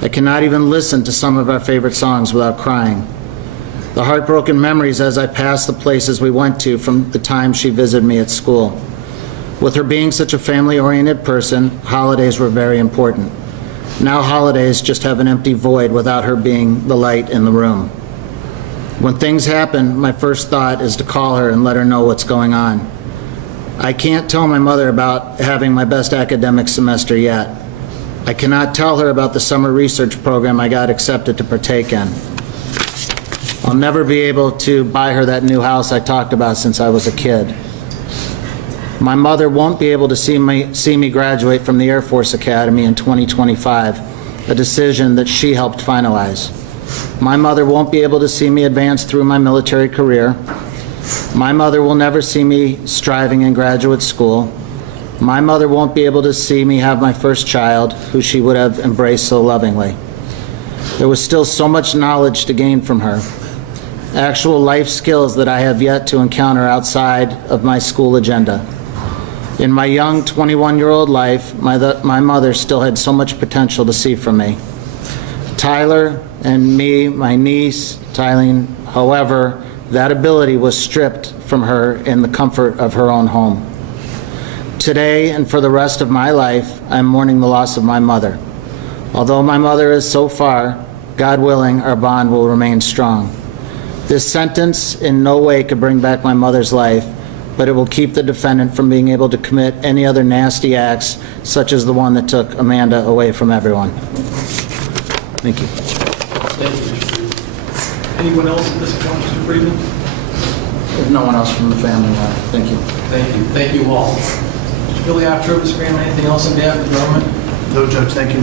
I cannot even listen to some of our favorite songs without crying. The heartbroken memories as I pass the places we went to from the time she visited me at school. With her being such a family-oriented person, holidays were very important. Now holidays just have an empty void without her being the light in the room. When things happen, my first thought is to call her and let her know what's going on. I can't tell my mother about having my best academic semester yet. I cannot tell her about the summer research program I got accepted to partake in. I'll never be able to buy her that new house I talked about since I was a kid. My mother won't be able to see me graduate from the Air Force Academy in 2025, a decision that she helped finalize. My mother won't be able to see me advance through my military career. My mother will never see me striving in graduate school. My mother won't be able to see me have my first child, who she would have embraced so lovingly. There was still so much knowledge to gain from her, actual life skills that I have yet to encounter outside of my school agenda. In my young 21-year-old life, my mother still had so much potential to see from me. Tyler and me, my niece, Tylene, however, that ability was stripped from her in the comfort of her own home. Today and for the rest of my life, I'm mourning the loss of my mother. Although my mother is so far, God willing, our bond will remain strong. This sentence in no way could bring back my mother's life, but it will keep the defendant from being able to commit any other nasty acts, such as the one that took Amanda away from everyone. Thank you. Thank you, Mr. Friedman. Anyone else at this point, Mr. Friedman? There's no one else from the family. Thank you. Thank you. Thank you all. Mr. Filiatro, Mr. Graham, anything else on behalf of the government? No, Judge, thank you.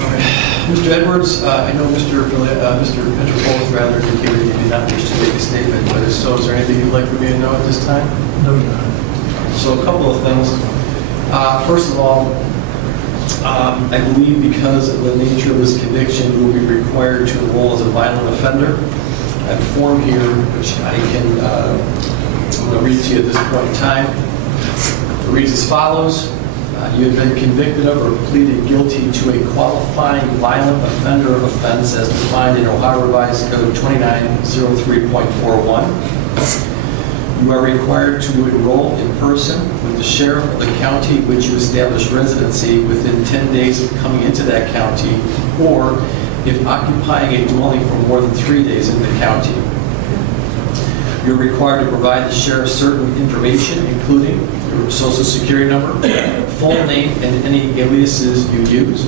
All right. Mr. Edwards, I know Mr. Petropoulos would rather indicated he did not wish to make a statement, but if so, is there anything you'd like for me to know at this time? No, Your Honor. So a couple of things. First of all, I believe because of the nature of this conviction, you will be required to enroll as a violent offender. I have a form here, which I can I'm going to read to you at this point in time. It reads as follows. You have been convicted of or pleaded guilty to a qualifying violent offender offense as defined in Ohio Revised Code 2903.41. You are required to enroll in person with the sheriff of the county which you establish residency within 10 days of coming into that county, or if occupying a dwelling for more than 3 days in the county. You're required to provide the sheriff certain information, including your social security number, full name, and any aliases you use,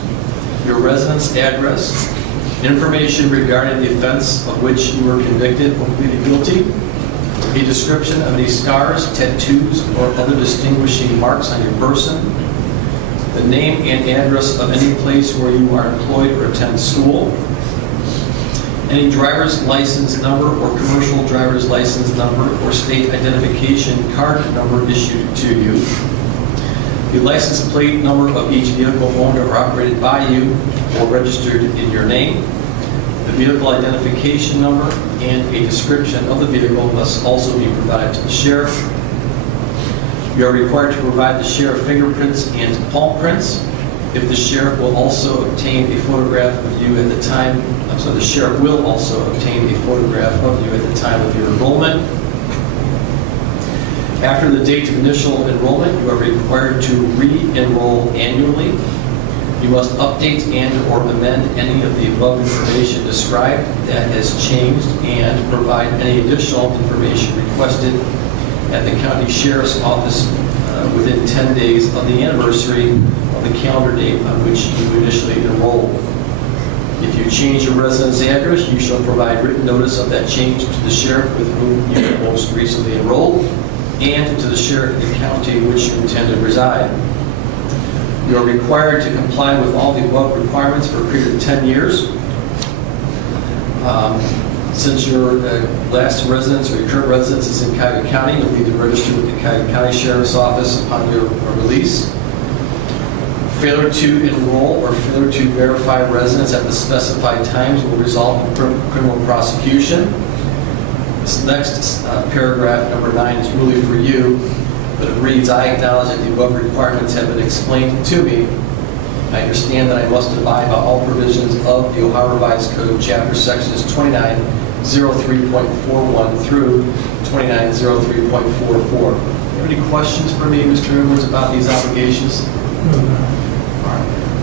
your residence address, information regarding the offense of which you were convicted or pleaded guilty, a description of any scars, tattoos, or other distinguishing marks on your person, the name and address of any place where you are employed or attend school, Any driver's license number or commercial driver's license number or state identification card number issued to you. The license plate number of each vehicle owned or operated by you or registered in your name. The vehicle identification number and a description of the vehicle must also be provided to the sheriff. You are required to provide the sheriff fingerprints and palm prints. If the sheriff will also obtain a photograph of you at the time, the sheriff will also obtain a photograph of you at the time of your enrollment. After the date of initial enrollment, you are required to re-enroll annually. You must update and/or amend any of the above information described that has changed and provide any additional information requested at the county sheriff's office within 10 days of the anniversary of the calendar date on which you initially enrolled. If you change your residence address, you shall provide written notice of that change to the sheriff with whom you most recently enrolled and to the sheriff of the county in which you intend to reside. You are required to comply with all the above requirements for a period of 10 years. Since your last residence or your current residence is in Cuyahoga County, you'll need to register with the Cuyahoga County Sheriff's Office upon your release. Failure to enroll or failure to verify residence at the specified times will result in criminal prosecution. This next paragraph, number 9, is really for you, but it reads, I acknowledge that the above requirements have been explained to me. I understand that I must abide by all provisions of the Ohio Revised Code, chapter sections 2903.41 through 2903.44. Any questions for me, Mr. Edwards, about these obligations?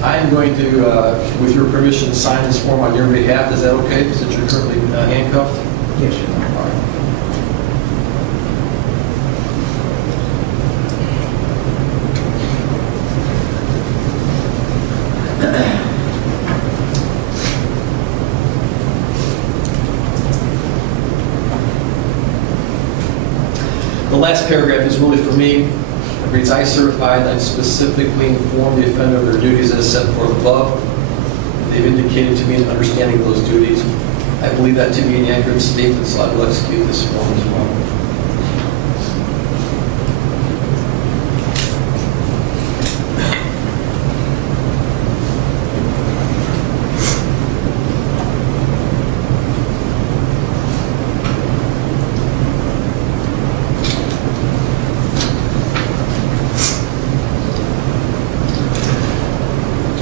I am going to, with your permission, sign this form on your behalf. Is that okay, since you're currently handcuffed? Yes, sir. All right. The last paragraph is really for me. It reads, I certify that I specifically inform the offender of their duties as set forth above. They've indicated to me an understanding of those duties. I believe that to be an accurate statement, so I will execute this form as well.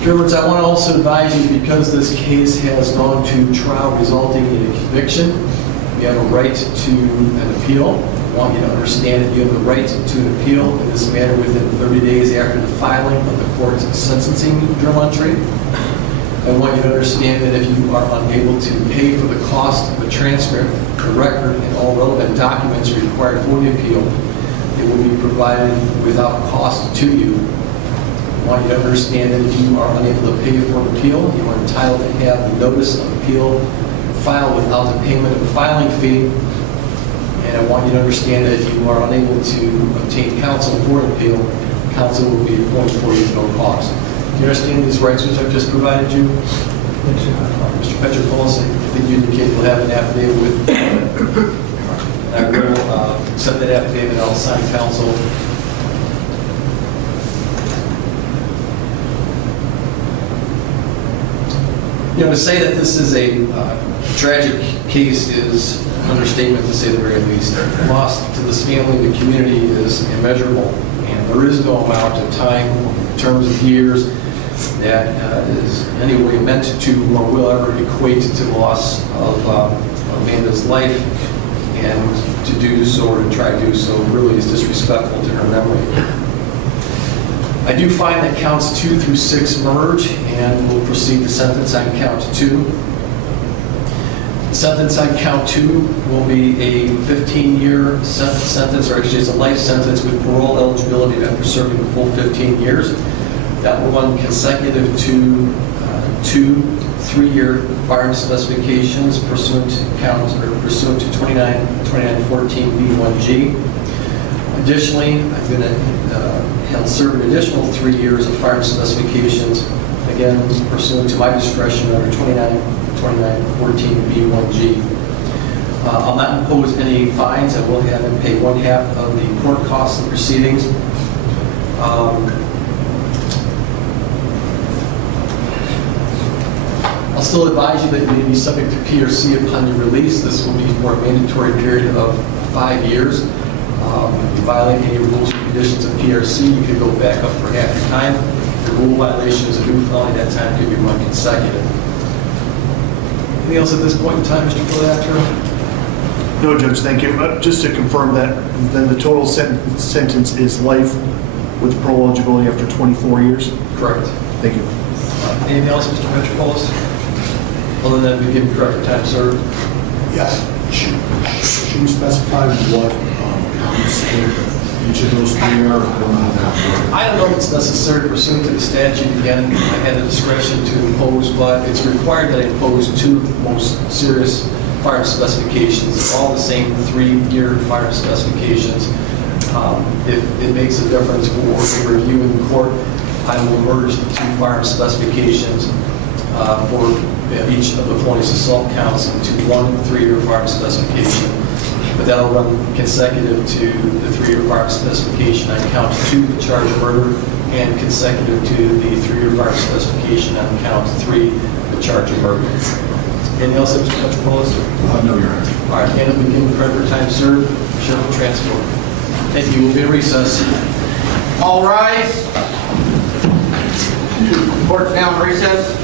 Mr. Edwards, I want to also advise you, because this case has gone to trial resulting in a conviction, you have a right to an appeal. I want you to understand that you have the right to an appeal in this matter within 30 days after the filing of the court's sentencing journal entry. I want you to understand that if you are unable to pay for the cost of the transcript, the record, and all relevant documents required for the appeal, it will be provided without cost to you. I want you to understand that if you are unable to pay for an appeal, you are entitled to have the notice of appeal filed without the payment of a filing fee. And I want you to understand that if you are unable to obtain counsel for an appeal, counsel will be appointed for you at no cost. Do you understand these rights which I've just provided you? Yes, sir. Mr. Petropoulos, I think you indicate you'll have an affidavit with and I will accept that affidavit and I'll sign counsel. You know, to say that this is a tragic case is an understatement, to say the very least. The loss to this family and the community is immeasurable, and there is no amount of time, in terms of years, that is in any way meant to or will ever equate to the loss of Amanda's life, and to do so or to try to do so really is disrespectful to her memory. I do find that counts 2 through 6 merge, and we'll proceed to sentence on count 2. The sentence on count 2 will be a 15-year sentence, or actually it's a life sentence with parole eligibility after serving the full 15 years. That will run consecutive to 2 3-year firearm specifications pursuant to 2914B1G. Additionally, I'm going to serve an additional 3 years of firearm specifications, again pursuant to my discretion under 2914B1G. I'll not impose any fines. I will have him pay 1/2 of the court costs and proceedings. I'll still advise you that you may be subject to PRC upon your release. This will be for a mandatory period of 5 years. If you violate any rules and conditions of PRC, you could go back up for half your time. If the rule violation is a new felony, that time could be 1 consecutive. Anything else at this point in time, Mr. Filiatro? No, Judge, thank you. Just to confirm that, then the total sentence is life with parole eligibility after 24 years? Correct. Thank you. Anything else, Mr. Metropolis? Other than we give correct time served? Yeah. Should we specify what counts each of those 3 are? I don't know if it's necessary pursuant to the statute. Again, I had the discretion to impose, but it's required that I impose 2 most serious firearm specifications. They're all the same 3-year firearm specifications. If it makes a difference for review in court, I will merge the 2 firearm specifications for each of the felonious assault counts into 1 3-year firearm specification. But that'll run consecutive to the 3-year firearm specification on count 2, the charge of murder, and consecutive to the 3-year firearm specification on count 3, the charge of murder. Anything else, Mr. Metropolis? No, Your Honor. All right, and we give credit for time served. Sheriff will transport. Thank you. We'll be in recess. All rise. Court now in recess.